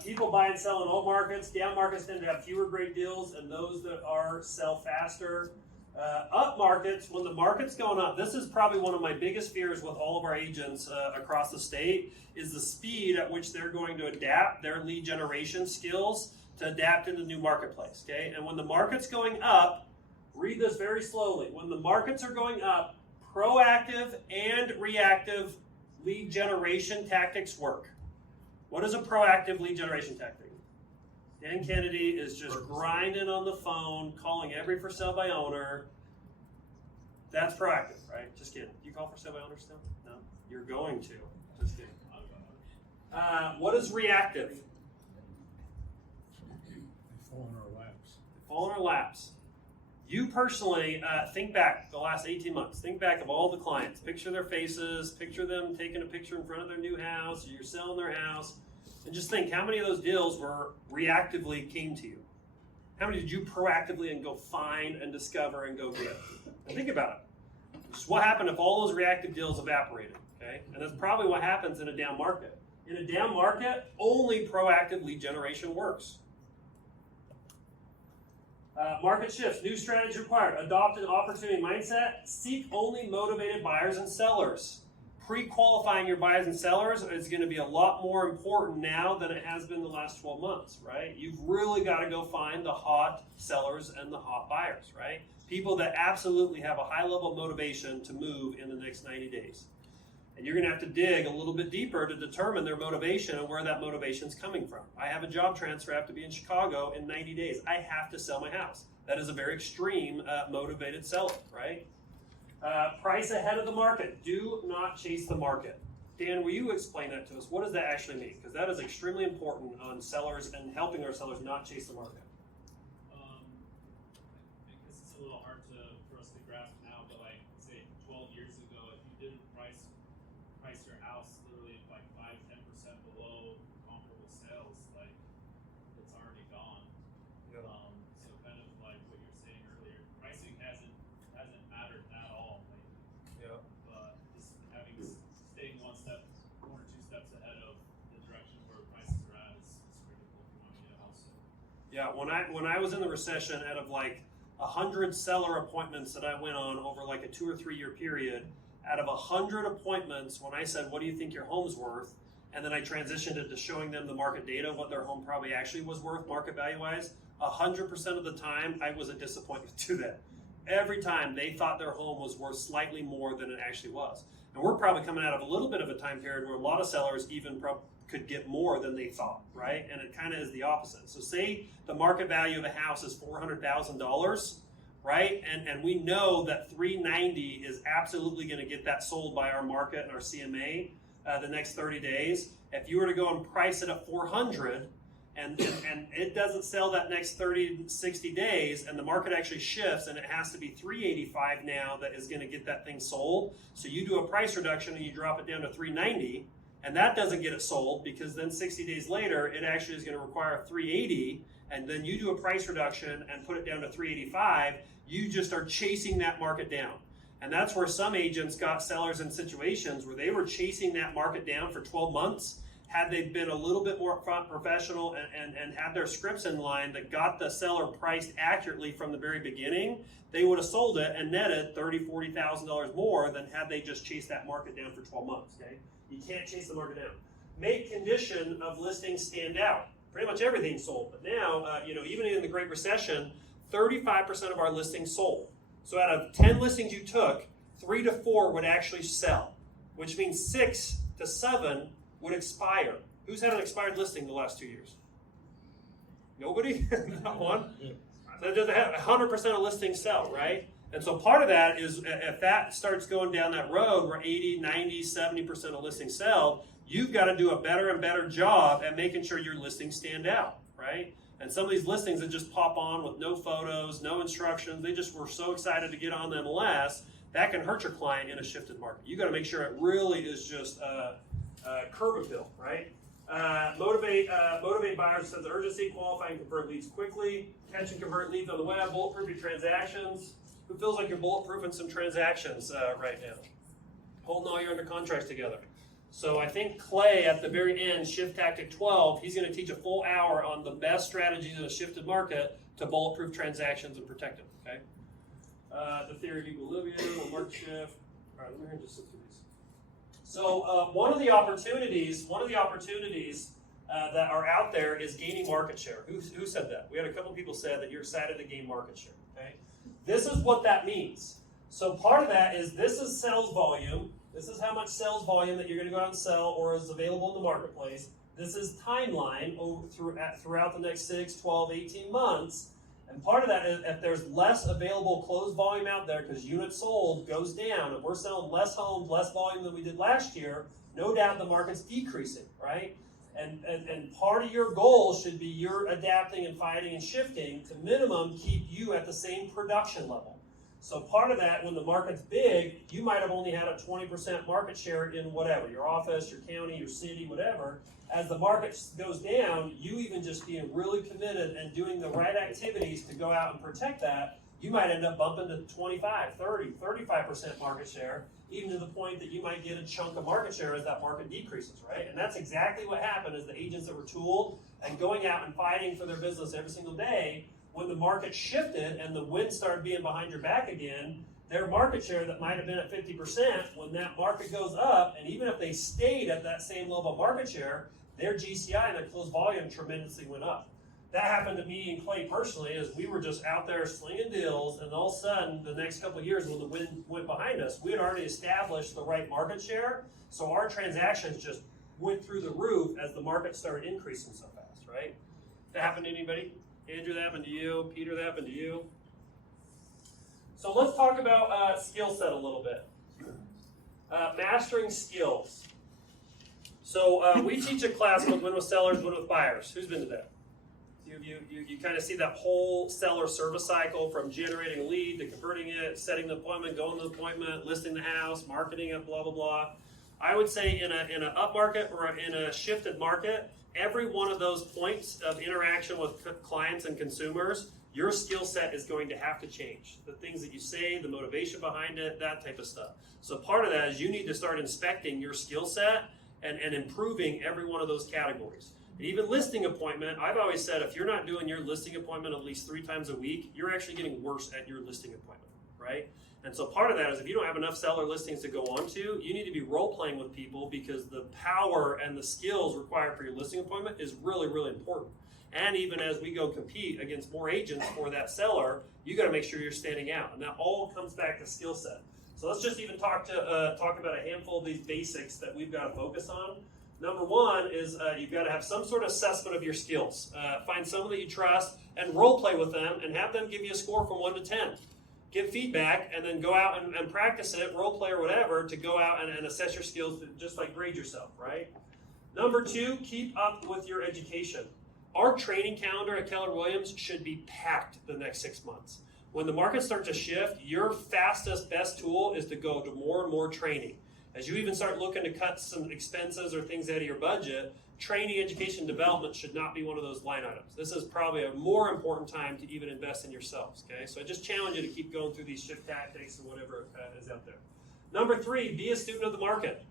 People buy and sell in all markets. Down markets tend to have fewer great deals, and those that are sell faster. Up markets, when the market's going up, this is probably one of my biggest fears with all of our agents across the state, is the speed at which they're going to adapt their lead generation skills to adapt in the new marketplace, okay? And when the market's going up, read this very slowly. When the markets are going up, proactive and reactive lead generation tactics work. What is a proactive lead generation tactic? Dan Kennedy is just grinding on the phone, calling every for sale by owner. That's proactive, right? Just kidding. Do you call for sale by owner still? No? You're going to. Just kidding. What is reactive? They fall in our laps. Fall in our laps. You personally, think back the last 18 months. Think back of all the clients. Picture their faces. Picture them taking a picture in front of their new house. You're selling their house. And just think, how many of those deals were reactively came to you? How many did you proactively and go find and discover and go get? And think about it. Just what happened if all those reactive deals evaporated? Okay, and that's probably what happens in a down market. In a down market, only proactive lead generation works. Market shifts, new strategy required. Adopt an opportunity mindset. Seek only motivated buyers and sellers. Pre-qualifying your buyers and sellers is going to be a lot more important now than it has been the last 12 months, right? You've really got to go find the hot sellers and the hot buyers, right? People that absolutely have a high level of motivation to move in the next 90 days. And you're going to have to dig a little bit deeper to determine their motivation and where that motivation is coming from. I have a job transfer. I have to be in Chicago in 90 days. I have to sell my house. That is a very extreme motivated seller, right? Price ahead of the market. Do not chase the market. Dan, will you explain that to us? What does that actually mean? Because that is extremely important on sellers and helping our sellers not chase the market. I guess it's a little hard for us to grasp now, but like say 12 years ago, if you didn't price your house literally like 5-10% below comparable sales, like it's already gone. Yeah. So kind of like what you were saying earlier, pricing hasn't mattered at all lately. Yeah. But just staying one or two steps ahead of the direction where prices are at is critical if you want to get a house sold. Yeah, when I was in the recession, out of like 100 seller appointments that I went on over like a 2 or 3 year period, out of 100 appointments, when I said, what do you think your home's worth? And then I transitioned it to showing them the market data, what their home probably actually was worth market value wise, 100% of the time I was a disappointment to them. Every time they thought their home was worth slightly more than it actually was. And we're probably coming out of a little bit of a time period where a lot of sellers even could get more than they thought, right? And it kind of is the opposite. So say the market value of a house is $400,000, right? And we know that $390 is absolutely going to get that sold by our market and our CMA the next 30 days. If you were to go and price it at $400 and it doesn't sell that next 30, 60 days and the market actually shifts and it has to be $385 now that is going to get that thing sold. So you do a price reduction and you drop it down to $390 and that doesn't get it sold because then 60 days later it actually is going to require $380 and then you do a price reduction and put it down to $385. You just are chasing that market down. And that's where some agents got sellers in situations where they were chasing that market down for 12 months. Had they been a little bit more professional and had their scripts in line that got the seller priced accurately from the very beginning, they would have sold it and netted $30,000, $40,000 more than had they just chased that market down for 12 months, okay? You can't chase the market down. Make condition of listings stand out. Pretty much everything's sold. But now, even in the Great Recession, 35% of our listings sold. So out of 10 listings you took, 3 to 4 would actually sell, which means 6 to 7 would expire. Who's had an expired listing the last 2 years? Nobody? Not one? So 100% of listings sell, right? And so part of that is if that starts going down that road where 80, 90, 70% of listings sell, you've got to do a better and better job at making sure your listings stand out, right? And some of these listings that just pop on with no photos, no instructions, they just were so excited to get on the MLS, that can hurt your client in a shifted market. You got to make sure it really is just curb appeal, right? Motivate buyers, sense of urgency, qualify and convert leads quickly, catch and convert leads on the web, bulletproof your transactions. Who feels like you're bulletproofing some transactions right now? Holding all your under contracts together. So I think Clay at the very end, Shift Tactic 12, he's going to teach a full hour on the best strategies in a shifted market to bulletproof transactions and protect them, okay? The theory of equilibrium, the market shift. All right, let me just sit through these. So one of the opportunities that are out there is gaining market share. Who said that? We had a couple people said that you're excited to gain market share, okay? This is what that means. So part of that is this is sales volume. This is how much sales volume that you're going to go out and sell or is available in the marketplace. This is timeline throughout the next 6, 12, 18 months. And part of that is if there's less available closed volume out there because units sold goes down and we're selling less homes, less volume than we did last year, no doubt the market's decreasing, right? And part of your goal should be you're adapting and fighting and shifting to minimum keep you at the same production level. So part of that, when the market's big, you might have only had a 20% market share in whatever, your office, your county, your city, whatever. As the market goes down, you even just being really committed and doing the right activities to go out and protect that, you might end up bumping to 25, 30, 35% market share, even to the point that you might get a chunk of market share as that market decreases, right? And that's exactly what happened is the agents that were tooled and going out and fighting for their business every single day, when the market shifted and the wind started being behind your back again, their market share that might have been at 50%, when that market goes up, and even if they stayed at that same level of market share, their GCI and their closed volume tremendously went up. That happened to me and Clay personally, as we were just out there slinging deals, and all of a sudden, the next couple of years when the wind went behind us, we had already established the right market share, so our transactions just went through the roof as the market started increasing so fast, right? That happened to anybody? Andrew, that happened to you? Peter, that happened to you? So let's talk about skill set a little bit. Mastering skills. So we teach a class called Win with Sellers, Win with Buyers. Who's been to that? You kind of see that whole seller service cycle from generating a lead to converting it, setting the appointment, going to the appointment, listing the house, marketing it, blah, blah, blah. I would say in an up market or in a shifted market, every one of those points of interaction with clients and consumers, your skill set is going to have to change. The things that you say, the motivation behind it, that type of stuff. So part of that is you need to start inspecting your skill set and improving every one of those categories. And even listing appointment, I've always said if you're not doing your listing appointment at least 3 times a week, you're actually getting worse at your listing appointment, right? And so part of that is if you don't have enough seller listings to go on to, you need to be role playing with people because the power and the skills required for your listing appointment is really, really important. And even as we go compete against more agents for that seller, you got to make sure you're standing out. And that all comes back to skill set. So let's just even talk about a handful of these basics that we've got to focus on. Number one is you've got to have some sort of assessment of your skills. Find someone that you trust and role play with them and have them give you a score from 1 to 10. Give feedback and then go out and practice it, role play or whatever, to go out and assess your skills, just like grade yourself, right? Number 2, keep up with your education. Our training calendar at Keller Williams should be packed the next 6 months. When the market starts to shift, your fastest, best tool is to go to more and more training. As you even start looking to cut some expenses or things out of your budget, training, education, development should not be one of those line items. This is probably a more important time to even invest in yourselves, okay? So I just challenge you to keep going through these shift tactics and whatever is out there. Number 3, be a student of the market.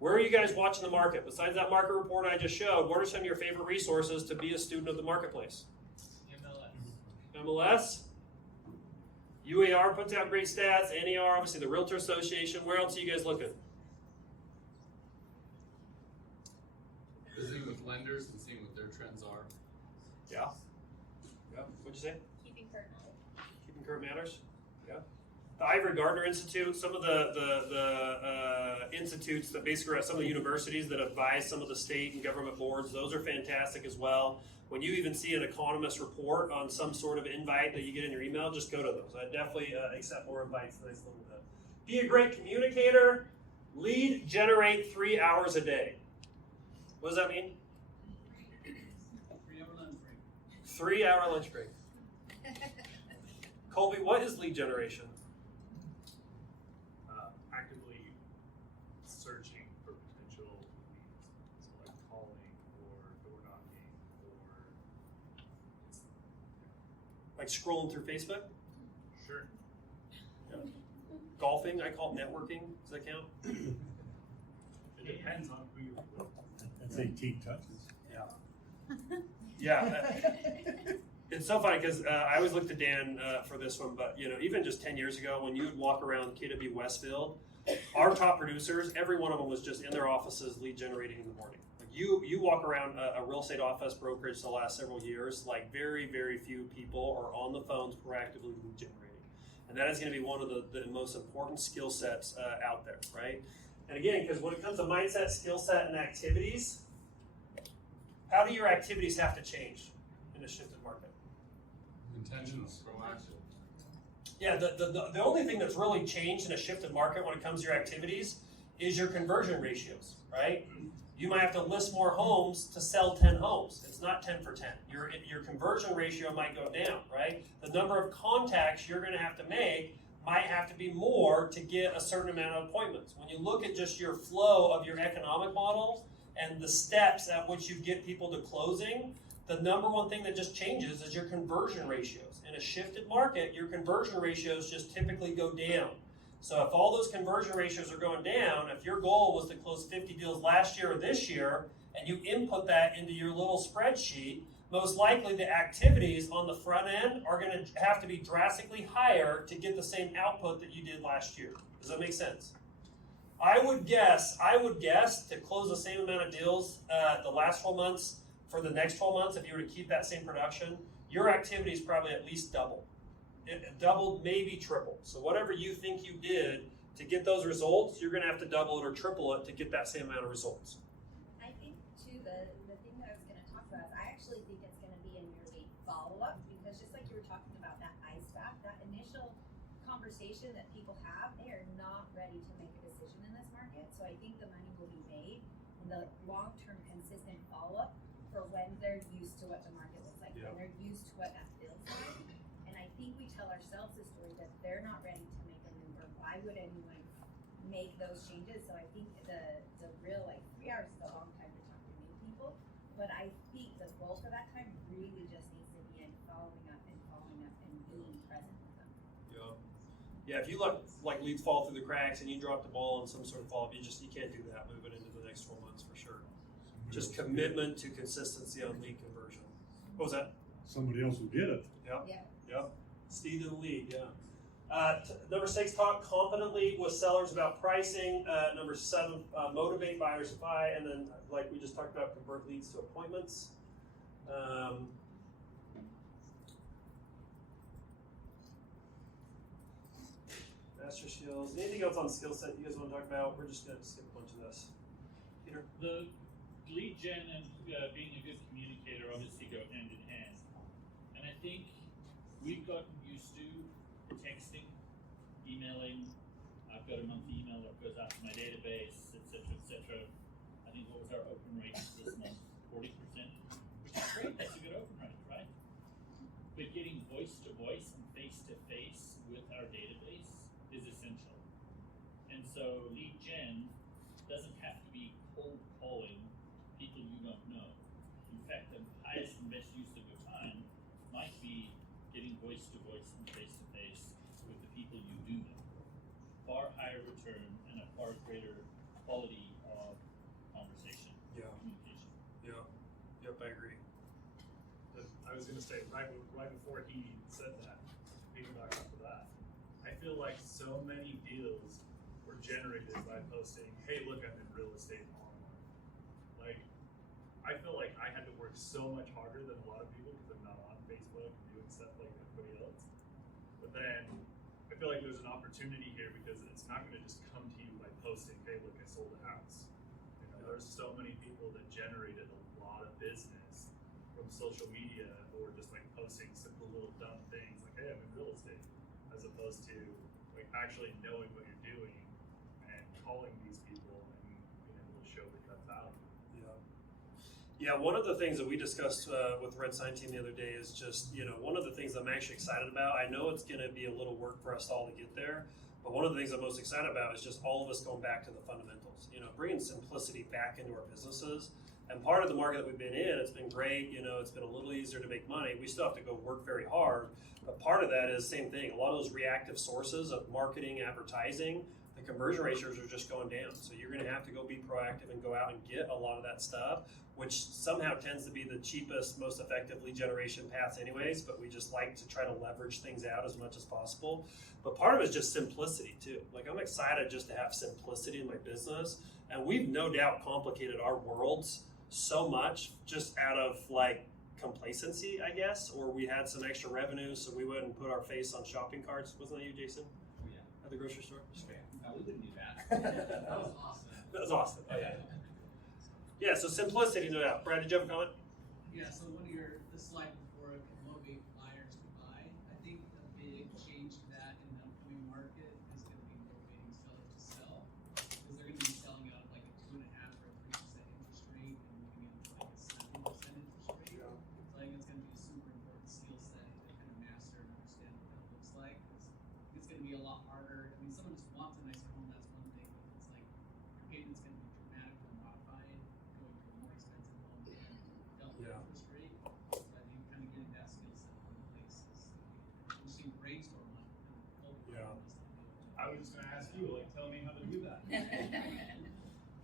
Where are you guys watching the market? Besides that market report I just showed, what are some of your favorite resources to be a student of the marketplace? MLS. UAR puts out great stats. NAR, obviously the Realtor Association. Where else are you guys looking? Visiting with lenders and seeing what their trends are. Yeah. What'd you say? Keeping current knowledge. Keeping current matters. Yeah. The Ivory Gardner Institute, some of the institutes that basically are some of the universities that advise some of the state and government boards, those are fantastic as well. When you even see an economist report on some sort of invite that you get in your email, just go to those. I definitely accept more invites than I still do that. Be a great communicator. Lead generate 3 hours a day. What does that mean? 3 hour lunch break. 3 hour lunch break. Colby, what is lead generation? Actively searching for potential leads, so like calling or door knocking or Like scrolling through Facebook? sure. Golfing, I call it networking. Does that count? It depends on who you're with. That's 18 touches. Yeah. Yeah. It's so funny because I always looked to Dan for this one, but even just 10 years ago when you would walk around KW Westfield, our top producers, every one of them was just in their offices lead generating in the morning. Like you walk around a real estate office brokerage the last several years, like very, very few people are on the phones proactively lead generating. And that is going to be one of the most important skill sets out there, right? And again, because when it comes to mindset, skill set, and activities, how do your activities have to change in a shifted market? Intentional, proactive. Yeah, the only thing that's really changed in a shifted market when it comes to your activities is your conversion ratios, right? You might have to list more homes to sell 10 homes. It's not 10 for 10. Your conversion ratio might go down, right? The number of contacts you're going to have to make might have to be more to get a certain amount of appointments. When you look at just your flow of your economic model and the steps at which you get people to closing, the number one thing that just changes is your conversion ratios. In a shifted market, your conversion ratios just typically go down. So if all those conversion ratios are going down, if your goal was to close 50 deals last year or this year, and you input that into your little spreadsheet, most likely the activities on the front end are going to have to be drastically higher to get the same output that you did last year. Does that make sense? I would guess to close the same amount of deals the last 12 months for the next 12 months, if you were to keep that same production, your activity is probably at least double. Doubled, maybe triple. So whatever you think you did to get those results, you're going to have to double it or triple it to get that same amount of results. I think too, the thing that I was gonna talk about is I actually think it's gonna be in your lead follow-up, because just like you were talking about that ice bath, that initial conversation that people have, they are not ready to make a decision in this market. So I think the money will be made in the long-term consistent follow-up for when they're used to what the market looks like, when they're used to what that feels like. And I think we tell ourselves the story that they're not ready to make a move, or why would anyone make those changes? So I think the real, like, 3 hours is a long time to talk to new people, but I think the bulk of that time really just needs to be in following up and being present with them. Yeah, if you let like leads fall through the cracks and you drop the ball on some sort of follow-up, you can't do that moving into the next 12 months for sure. Just commitment to consistency on lead conversion. What was that? Somebody else will get it. Yep. Steed in the lead, yeah. Number 6, talk confidently with sellers about pricing. Number 7, motivate buyers to buy. And then, like we just talked about, convert leads to appointments. Master skills. Anything else on skill set you guys want to talk about? We're just going to skip a bunch of this. Peter? The lead gen and being a good communicator obviously go hand in hand. And I think we've gotten used to texting, emailing. I've got a monthly email that goes out to my database, etc., etc. I think what was our open rate this month? 40%, which is great. That's a good open rate, right? But getting voice to voice and face to face with our database is essential. And so lead gen doesn't have to be cold calling people you don't know. In fact, the highest and best use of your time might be getting voice to voice and face to face with the people you do know. Far higher return and a far greater quality of conversation, communication. Yep, I agree. I was going to say, right before he said that, piggyback off of that, I feel like so many deals were generated by posting, hey, look, I'm in real estate online. Like, I feel like I had to work so much harder than a lot of people because I'm not on Facebook and doing stuff like everybody else. But then I feel like there's an opportunity here because it's not going to just come to you by posting, hey, look, I sold a house. You know, there's so many people that generated a lot of business from social media or just like posting simple little dumb things like, hey, I'm in real estate, as opposed to like actually knowing what you're doing and calling these people and being able to show that you have value. Yeah, one of the things that we discussed with the Red Sign team the other day is just, one of the things I'm actually excited about. I know it's going to be a little work for us all to get there, but one of the things I'm most excited about is just all of us going back to the fundamentals, bringing simplicity back into our businesses. And part of the market that we've been in, it's been great, it's been a little easier to make money. We still have to go work very hard, but part of that is the same thing. A lot of those reactive sources of marketing, advertising, the conversion ratios are just going down. So you're going to have to go be proactive and go out and get a lot of that stuff, which somehow tends to be the cheapest, most effective lead generation paths anyways, but we just like to try to leverage things out as much as possible. But part of it is just simplicity too. Like, I'm excited just to have simplicity in my business, and we've no doubt complicated our worlds so much just out of like complacency, I guess, or we had some extra revenue, so we went and put our face on shopping carts. Wasn't that you, Jason? Oh, yeah. At the grocery store? No, we didn't do that. That was awesome. That was awesome. Oh, yeah. Yeah, so simplicity, no doubt. Brad, did you have a comment? Yeah, so the slide before it, motivate buyers to buy. I think a big change to that in the upcoming market is going to be motivating sellers to sell, because they're going to be selling out of like a 2.5% or 3% interest rate and moving into like a 7% interest rate. So I think it's going to be a super important skill set to kind of master and understand what that looks like. It's going to be a lot harder. I mean, someone just wants a nicer home, that's one thing, but it's like your payment's going to be dramatically modified going to a more expensive home and double interest rate. So I think kind of getting that skill set in place is, we've seen brainstorm on I was just going to ask you, like, tell me how to do that.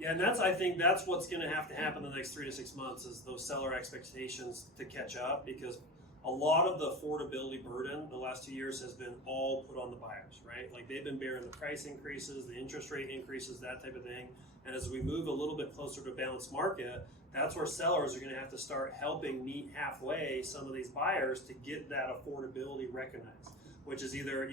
Yeah, and I think that's what's going to have to happen in the next 3 to 6 months is those seller expectations to catch up, because a lot of the affordability burden the last 2 years has been all put on the buyers, right? Like they've been bearing the price increases, the interest rate increases, that type of thing. And as we move a little bit closer to a balanced market, that's where sellers are going to have to start helping meet halfway some of these buyers to get that affordability recognized, which is either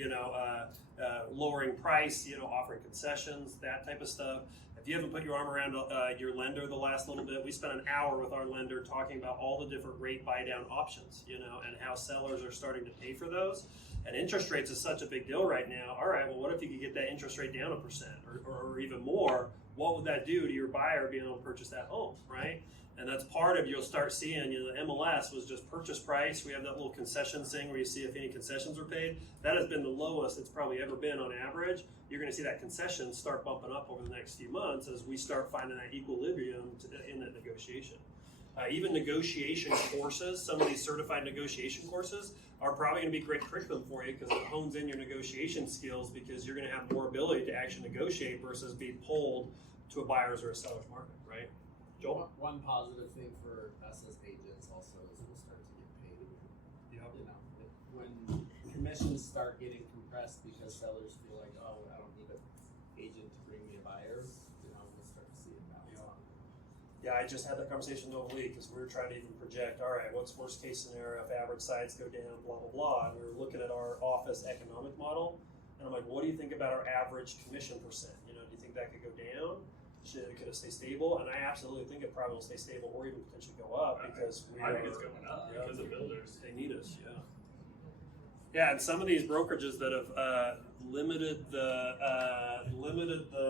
lowering price, offering concessions, that type of stuff. If you haven't put your arm around your lender the last little bit, we spent an hour with our lender talking about all the different rate buy down options, and how sellers are starting to pay for those. And interest rates is such a big deal right now. All right, well, what if you could get that interest rate down 1% or even more? What would that do to your buyer being able to purchase that home, right? And that's part of, you'll start seeing, the MLS was just purchase price. We have that little concessions thing where you see if any concessions were paid. That has been the lowest it's probably ever been on average. You're going to see that concession start bumping up over the next few months as we start finding that equilibrium in that negotiation. Even negotiation courses, some of these certified negotiation courses are probably going to be great curriculum for you because it hones in your negotiation skills, because you're going to have more ability to actually negotiate versus be pulled to a buyer's or a seller's market, right? Joel? One positive thing for us as agents also is we'll start to get paid. Yep. When commissions start getting compressed because sellers feel like, oh, I don't need an agent to bring me a buyer, we'll start to see it balance on. Yeah, I just had that conversation the other week because we were trying to even project, all right, what's worst case scenario if average sides go down, blah, blah, blah. And we were looking at our office economic model. And I'm like, what do you think about our average commission percent? Do you think that could go down? Could it stay stable? And I absolutely think it probably will stay stable or even potentially go up because I think it's going up because of builders. They need us, yeah. Yeah, and some of these brokerages that have limited the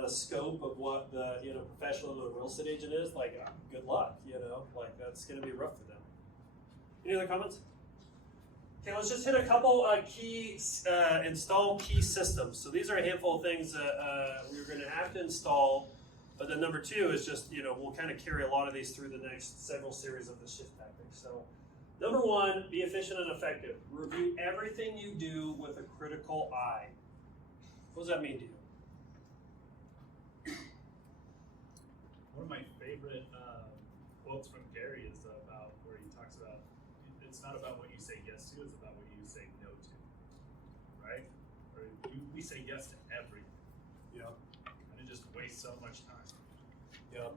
scope of what the professional of a real estate agent is, like good luck, like that's going to be rough for them. Any other comments? Okay, let's just hit a couple key install key systems. So these are a handful of things that we're going to have to install. But then number 2 is just, we'll kind of carry a lot of these through the next several series of the shift tactics. So number 1, be efficient and effective. Review everything you do with a critical eye. What does that mean to you? One of my favorite quotes from Gary is about where he talks about it's not about what you say yes to, it's about what you say no to, right? Or we say yes to everything. Yeah. And it just wastes so much time. Yeah.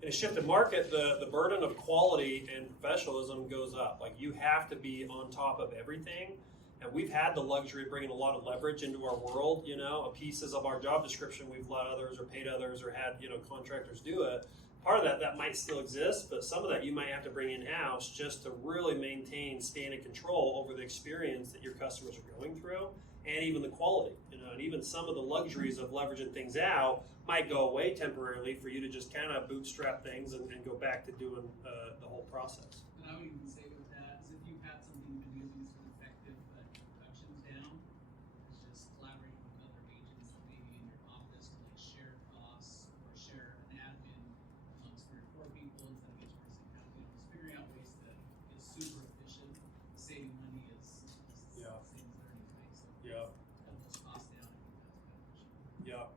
In a shifted market, the burden of quality and professionalism goes up. Like you have to be on top of everything. And we've had the luxury of bringing a lot of leverage into our world, pieces of our job description we've let others or paid others or had, contractors do it. Part of that might still exist, but some of that you might have to bring in-house just to really maintain span and control over the experience that your customers are going through and even the quality, and even some of the luxuries of leveraging things out might go away temporarily for you to just kind of bootstrap things and go back to doing the whole process. And I would even say with that is if you've had something you've been using that's been effective but production's down, it's just collaborating with other agents maybe in your office to like share costs or share an admin amongst 3 or 4 people instead of each person having, just figuring out ways to get super efficient. Saving money is the same as learning to make. So cut those costs down, I think that's beneficial. Yeah.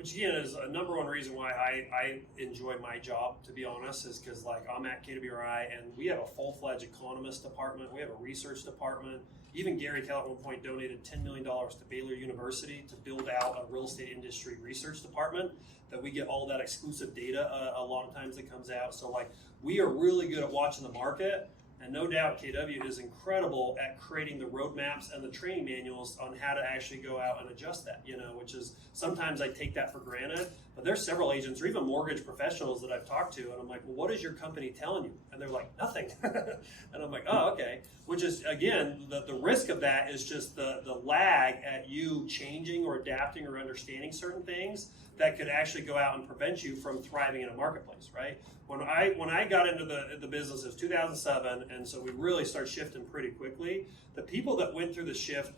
Which again is a number 1 reason why I enjoy my job, to be honest, is because like I'm at KWRI and we have a full-fledged economist department, we have a research department. Even Gary Kell at one point donated $10 million to Baylor University to build out a real estate industry research department that we get all that exclusive data a lot of times that comes out. So like we are really good at watching the market. And no doubt KW is incredible at creating the roadmaps and the training manuals on how to actually go out and adjust that, which is sometimes I take that for granted. But there's several agents or even mortgage professionals that I've talked to, and I'm like, well, what is your company telling you? And they're like, nothing. And I'm like, oh, okay. Which is, again, the risk of that is just the lag at you changing or adapting or understanding certain things that could actually go out and prevent you from thriving in a marketplace, right? When I got into the business, it was 2007, and so we really started shifting pretty quickly. The people that went through the shift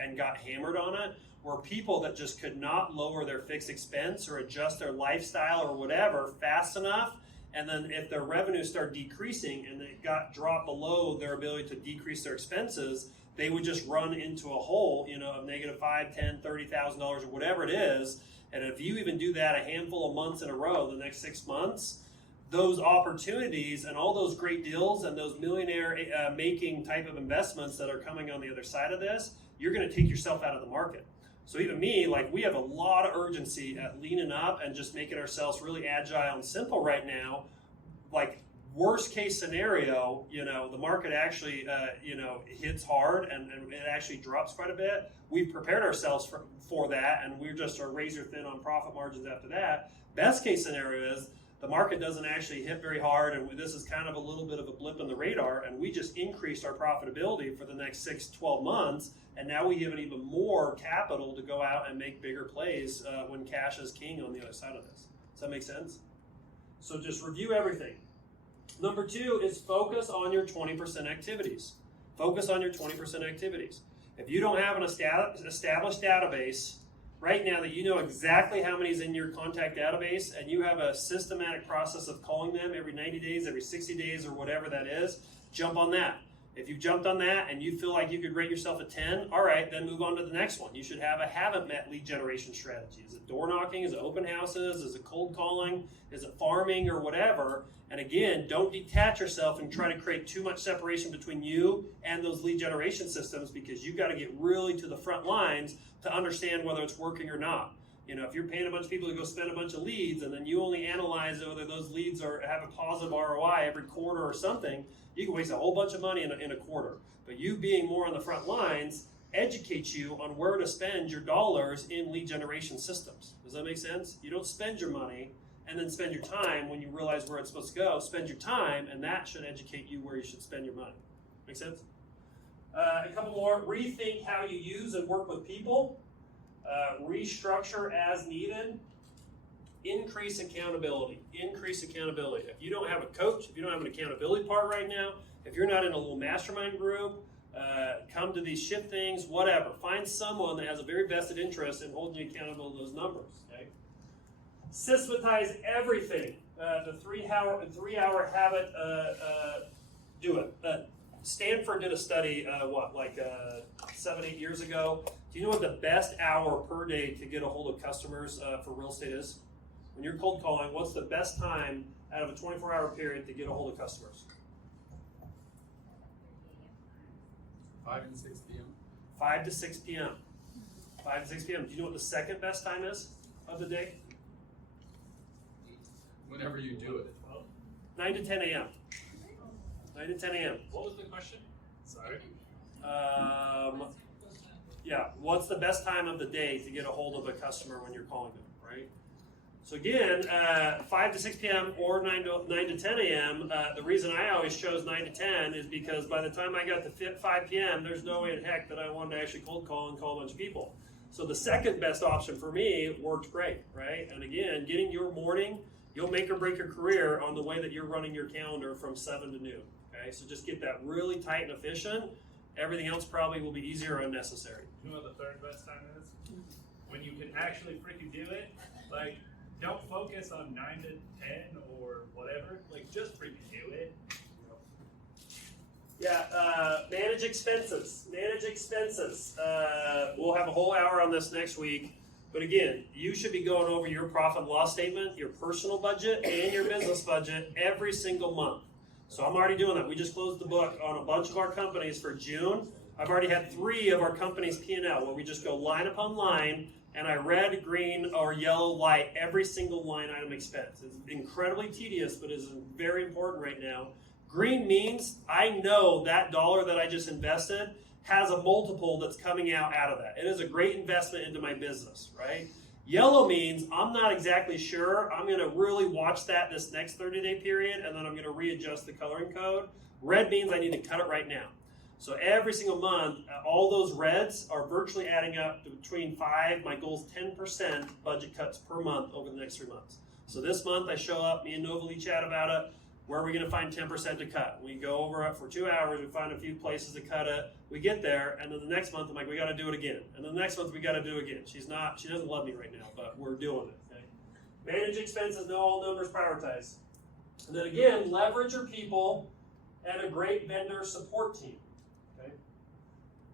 and got hammered on it were people that just could not lower their fixed expense or adjust their lifestyle or whatever fast enough. And then if their revenue started decreasing and it got dropped below their ability to decrease their expenses, they would just run into a hole, of negative $5, $10, $30,000 or whatever it is. And if you even do that a handful of months in a row, the next 6 months, those opportunities and all those great deals and those millionaire making type of investments that are coming on the other side of this, you're going to take yourself out of the market. So even me, we have a lot of urgency at leaning up and just making ourselves really agile and simple right now. Worst case scenario, the market actually, hits hard and it actually drops quite a bit. We've prepared ourselves for that, and we're just razor thin on profit margins after that. Best case scenario is the market doesn't actually hit very hard, and this is kind of a little bit of a blip in the radar, and we just increased our profitability for the next 6-12 months, and now we have even more capital to go out and make bigger plays when cash is king on the other side of this. Does that make sense? So just review everything. Number 2 is focus on your 20% activities. Focus on your 20% activities. If you don't have an established database right now that you know exactly how many is in your contact database, and you have a systematic process of calling them every 90 days, every 60 days, or whatever that is, jump on that. If you jumped on that and you feel like you could rate yourself a 10, all right, then move on to the next one. You should have a haven't met lead generation strategy. Is it door knocking? Is it open houses? Is it cold calling? Is it farming or whatever? And again, don't detach yourself and try to create too much separation between you and those lead generation systems, because you've got to get really to the front lines to understand whether it's working or not. If you're paying a bunch of people to go spend a bunch of leads and then you only analyze whether those leads have a positive ROI every quarter or something, you can waste a whole bunch of money in a quarter. But you being more on the front lines educates you on where to spend your dollars in lead generation systems. Does that make sense? You don't spend your money and then spend your time when you realize where it's supposed to go. Spend your time, and that should educate you where you should spend your money. Make sense? A couple more. Rethink how you use and work with people. Restructure as needed. Increase accountability. Increase accountability. If you don't have a coach, if you don't have an accountability part right now, if you're not in a little mastermind group, come to these shift things, whatever. Find someone that has a very vested interest in holding you accountable to those numbers. Okay? Systematize everything. The 3-hour habit. Do it. Stanford did a study, 7-8 years ago. Do you know what the best hour per day to get a hold of customers for real estate is? When you're cold calling, what's the best time out of a 24-hour period to get a hold of customers? 5 and 6 p.m. 5 to 6 p.m. 5 to 6 p.m. Do you know what the second best time is of the day? Whenever you do it. 9 to 10 a.m. 9 to 10 a.m. What was the question? Sorry. Yeah, what's the best time of the day to get a hold of a customer when you're calling them, right? So again, 5 to 6 p.m. or 9 to 10 a.m., the reason I always chose 9 to 10 is because by the time I got to 5 p.m., there's no way in heck that I wanted to actually cold call and call a bunch of people. So the second best option for me worked great, right? And again, getting your morning, you'll make or break your career on the way that you're running your calendar from 7 to noon, okay? So just get that really tight and efficient. Everything else probably will be easier or unnecessary. You know what the third best time is? When you can actually freaking do it. Don't focus on 9 to 10 or whatever. Just freaking do it. Yeah, manage expenses. Manage expenses. We'll have a whole hour on this next week. But again, you should be going over your profit and loss statement, your personal budget, and your business budget every single month. So I'm already doing that. We just closed the book on a bunch of our companies for June. I've already had 3 of our companies' P&L where we just go line upon line, and I red, green, or yellow light every single line item expense. It's incredibly tedious, but is very important right now. Green means I know that dollar that I just invested has a multiple that's coming out of that. It is a great investment into my business, right? Yellow means I'm not exactly sure. I'm going to really watch that this next 30-day period, and then I'm going to readjust the coloring code. Red means I need to cut it right now. So every single month, all those reds are virtually adding up to between 5, my goal is 10% budget cuts per month over the next 3 months. So this month I show up, me and Novali chat about it. Where are we going to find 10% to cut? We go over it for 2 hours, we find a few places to cut it, we get there, and then the next month I'm like, we got to do it again. And then the next month we got to do it again. She doesn't love me right now, but we're doing it. Okay? Manage expenses, know all numbers, prioritize. And then again, leverage your people and a great vendor support team. Okay?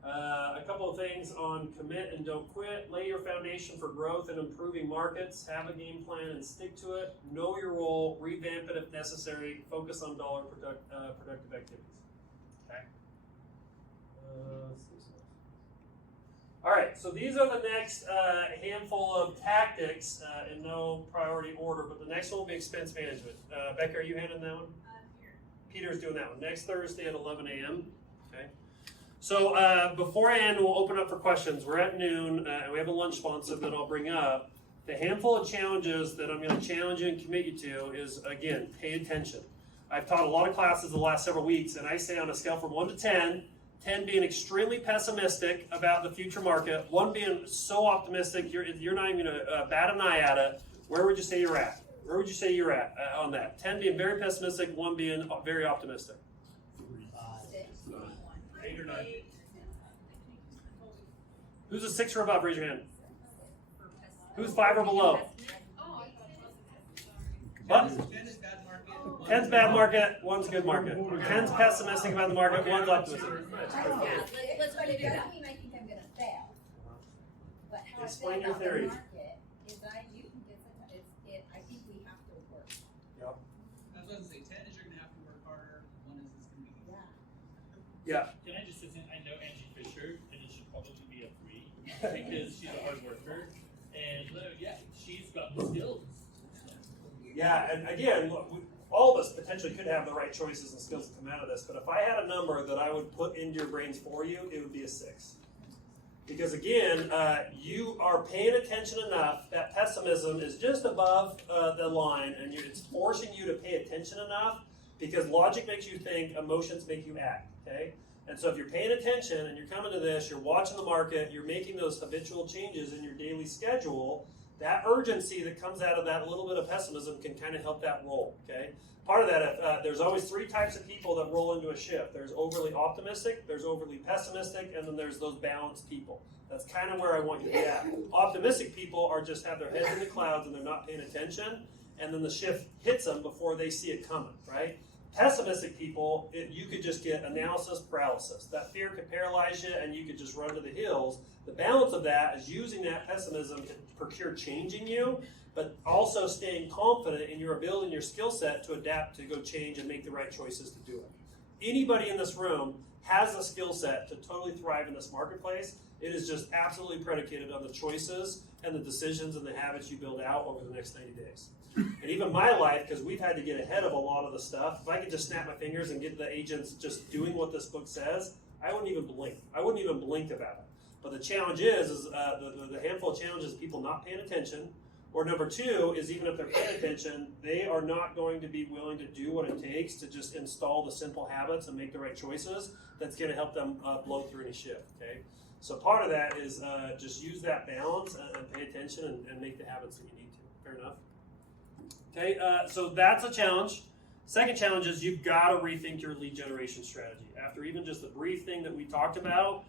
A couple of things on commit and don't quit. Lay your foundation for growth and improving markets. Have a game plan and stick to it. Know your role. Revamp it if necessary. Focus on productive activities. Okay. All right. So these are the next handful of tactics in no priority order. But the next one will be expense management. Becca, are you handling that one? Peter's doing that one. Next Thursday at 11 a.m. Okay. So before I end, we'll open up for questions. We're at noon, and we have a lunch sponsor that I'll bring up. The handful of challenges that I'm going to challenge you and commit you to is, again, pay attention. I've taught a lot of classes the last several weeks, and I say on a scale from 1 to 10, 10 being extremely pessimistic about the future market, 1 being so optimistic you're not even going to bat an eye at it, where would you say you're at? Where would you say you're at on that? 10 being very pessimistic, 1 being very optimistic. 8 or 9. Who's a 6 or above? Raise your hand. Who's 5 or below? What? 10's bad market, 1's good market. 10's pessimistic about the market, 1's optimistic. Let's put it doesn't mean I think I'm gonna fail. But how Explain I your feel theory. about the market is that I do think I think we have to work. Yep. I was going to say 10 is you're going to have to work harder. 1 is it's going to be Yeah. Can I just say, I know Angie Fisher, and it should probably be a 3 because she's a hard worker, and yeah, she's got the skills. Yeah, and again, look, all of us potentially could have the right choices and skills to come out of this, but if I had a number that I would put into your brains for you, it would be a 6. Because again, you are paying attention enough. That pessimism is just above the line, and it's forcing you to pay attention enough because logic makes you think, emotions make you act, okay? And so if you're paying attention and you're coming to this, you're watching the market, you're making those habitual changes in your daily schedule, that urgency that comes out of that little bit of pessimism can kind of help that roll, okay? Part of that, there's always 3 types of people that roll into a shift. There's overly optimistic, there's overly pessimistic, and then there's those balanced people. That's kind of where I want you to be at. Optimistic people are just have their heads in the clouds and they're not paying attention, and then the shift hits them before they see it coming, right? Pessimistic people, you could just get analysis paralysis. That fear could paralyze you and you could just run to the hills. The balance of that is using that pessimism to procure changing you, but also staying confident in your ability and your skill set to adapt, to go change and make the right choices to do it. Anybody in this room has the skill set to totally thrive in this marketplace. It is just absolutely predicated on the choices and the decisions and the habits you build out over the next 90 days. And even my life, because we've had to get ahead of a lot of the stuff, if I could just snap my fingers and get the agents just doing what this book says, I wouldn't even blink. I wouldn't even blink about it. But the challenge is the handful of challenges people not paying attention, or number 2 is even if they're paying attention, they are not going to be willing to do what it takes to just install the simple habits and make the right choices that's going to help them blow through any shift, okay? So part of that is just use that balance and pay attention and make the habits that you need to. Fair enough? Okay, so that's a challenge. Second challenge is you've got to rethink your lead generation strategy. After even just the brief thing that we talked about,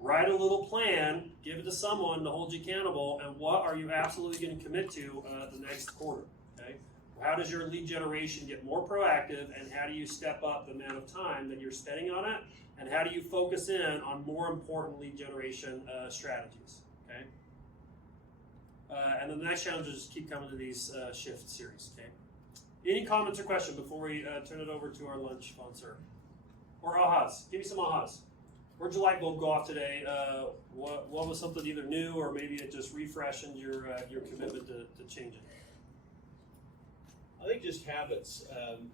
write a little plan, give it to someone to hold you accountable, and what are you absolutely going to commit to the next quarter, okay? How does your lead generation get more proactive, and how do you step up the amount of time that you're spending on it, and how do you focus in on more important lead generation strategies, okay? And then the next challenge is just keep coming to these shift series, okay? Any comments or questions before we turn it over to our lunch sponsor? Or ahas? Give me some ahas. Where'd your light bulb go off today? What was something either new or maybe it just refreshed your commitment to changing? I think just habits.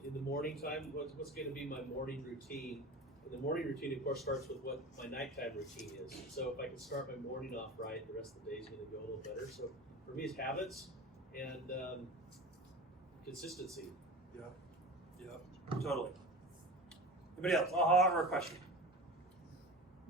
In the morning time, what's going to be my morning routine? And the morning routine, of course, starts with what my nighttime routine is. So if I can start my morning off right, the rest of the day is going to go a little better. So for me, it's habits and consistency. Yeah, totally. Anybody else? Aha or a question?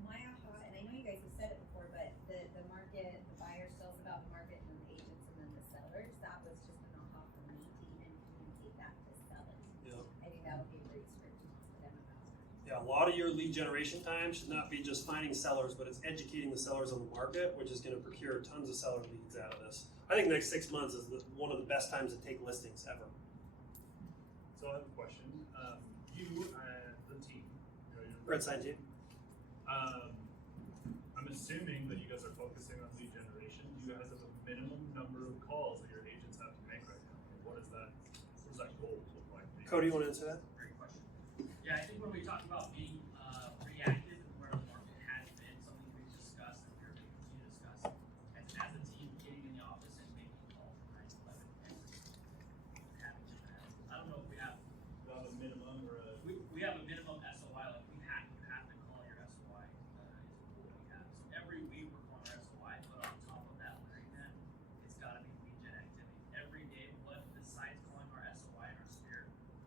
My aha, and I know you guys have said it before, but the market, the buyers tell us about the market, and then the agents, and then the sellers. That was just an aha for me to even communicate that to sellers. Yeah. I think that would be a great script to talk to them about. Yeah, a lot of your lead generation time should not be just finding sellers, but it's educating the sellers on the market, which is going to procure tons of seller leads out of this. I think the next 6 months is one of the best times to take listings ever. So I have a question. You and the team, Red Sign team. assuming that you guys are focusing on lead generation, do you guys have a minimum number of calls that your agents have to make right now? What does that goal look like? Cody, you want to answer that? Great question. Yeah, I think when we talk about being reactive and where the market has been, something we've discussed and we're going to continue to discuss, as a team getting in the office and making calls at 9, 11, and having to I don't know if we have a minimum or a... We have a minimum SOI, like you have to call your SOI is a rule we have. So every week we're calling our SOI, but on top of that, Larry, man, it's got to be lead gen activity. Every day, what besides calling our SOI and our sphere,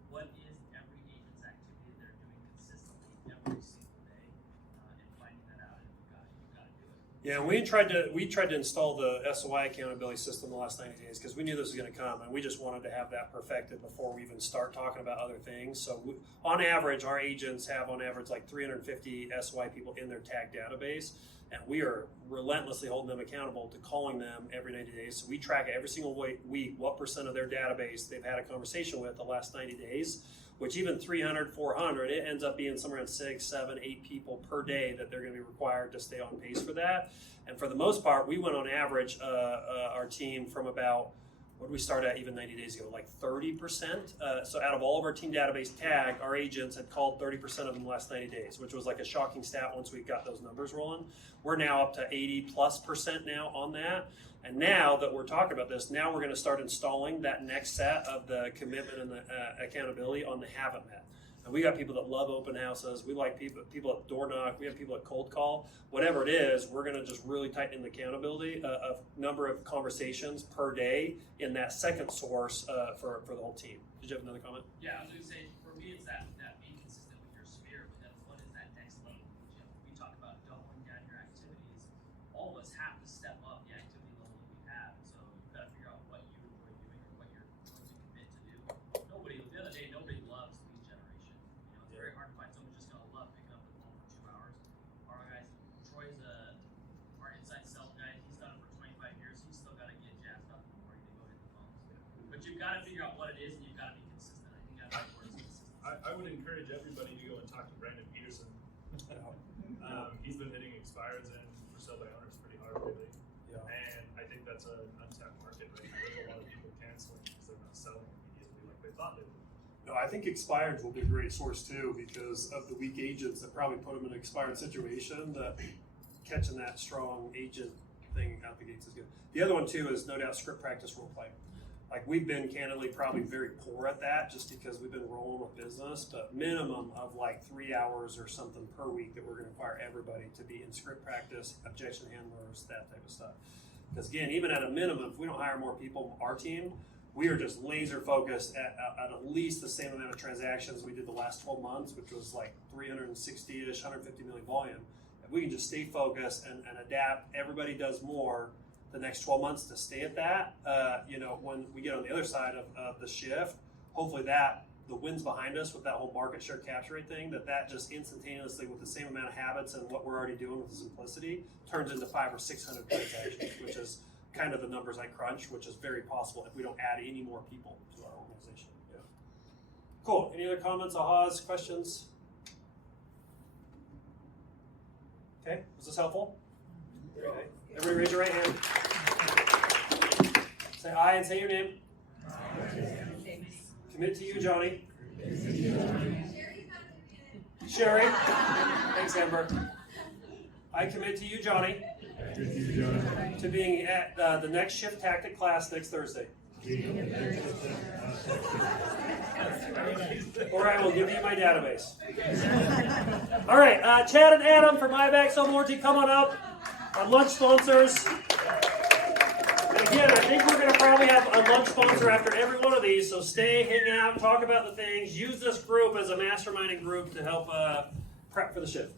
what is every agent's activity they're doing consistently every single day, and finding that out, and you've got to do it. Yeah, we tried to install the Soi Accountability System the last 90 days because we knew this was going to come, and we just wanted to have that perfected before we even start talking about other things. So on average, our agents have on average like 350 Soi people in their tag database, and we are relentlessly holding them accountable to calling them every 90 days. So we track every single week what percent of their database they've had a conversation with the last 90 days, which even 300, 400, it ends up being somewhere around 6, 7, 8 people per day that they're going to be required to stay on pace for that. And for the most part, we went on average, our team from about, what did we start at even 90 days ago, like 30%. So out of all of our team database tag, our agents had called 30% of them the last 90 days, which was like a shocking stat once we got those numbers rolling. We're now up to 80+% now on that. And now that we're talking about this, now we're going to start installing that next set of the commitment and the accountability on the haven't met. And we got people that love open houses. We like people at door knock. We have people at cold call. Whatever it is, we're going to just really tighten the accountability of number of conversations per day in that second source for the whole team. Did you have another comment? Yeah, I was going to say, for me, it's that being consistent with your sphere, but then what is that next level? We talk about doubling down your activities. All of us have to step up the activity level that we have. So you've got to figure out what you enjoy doing or what you're going to commit to do. At the end of the day, nobody loves lead generation. It's very hard to find someone who's just going to love picking up the phone for 2 hours. Our guys, Troy's our inside sales guy. He's done it for 25 years. He's still got to get jazzed up in the morning to go hit the phones. But you've got to figure out what it is, and you've got to be consistent. I think that's the word, consistency. I would encourage everybody to go and talk to Brandon Peterson. He's been hitting expires and for sale by owners pretty hard lately. Yeah. And I think that's an untapped market right now. There's a lot of people canceling because they're not selling immediately like they thought they would. No, I think expireds will be a great source too because of the weak agents that probably put them in an expired situation. That catching that strong agent thing out the gates is good. The other one too is no doubt script practice role play. Like we've been candidly probably very poor at that just because we've been rolling with business, but minimum of like 3 hours or something per week that we're going to require everybody to be in script practice, objection handlers, that type of stuff. Because again, even at a minimum, if we don't hire more people on our team, we are just laser focused at least the same amount of transactions we did the last 12 months, which was like 360-ish, 150 million volume. If we can just stay focused and adapt, everybody does more the next 12 months to stay at that. When we get on the other side of the shift, hopefully the wind's behind us with that whole market share capture rate thing, that just instantaneously with the same amount of habits and what we're already doing with the simplicity turns into 500 or 600 transactions, which is kind of the numbers I crunch, which is very possible if we don't add any more people to our organization. Yeah. Cool. Any other comments, ahas, questions? Okay, was this helpful? Okay. Everybody raise your right hand. Say aye and say your name. Commit to you, Jonny. Sherry. Thanks, Amber. I commit to you, Jonny, to being at the next shift tactic class next Thursday. Or I will give you my database. All right, Chad and Adam from IBAC Home Warranty, come on up. Our lunch sponsors. And again, I think we're going to probably have a lunch sponsor after every one of these, so stay, hang out, talk about the things. Use this group as a masterminding group to help prep for the shift.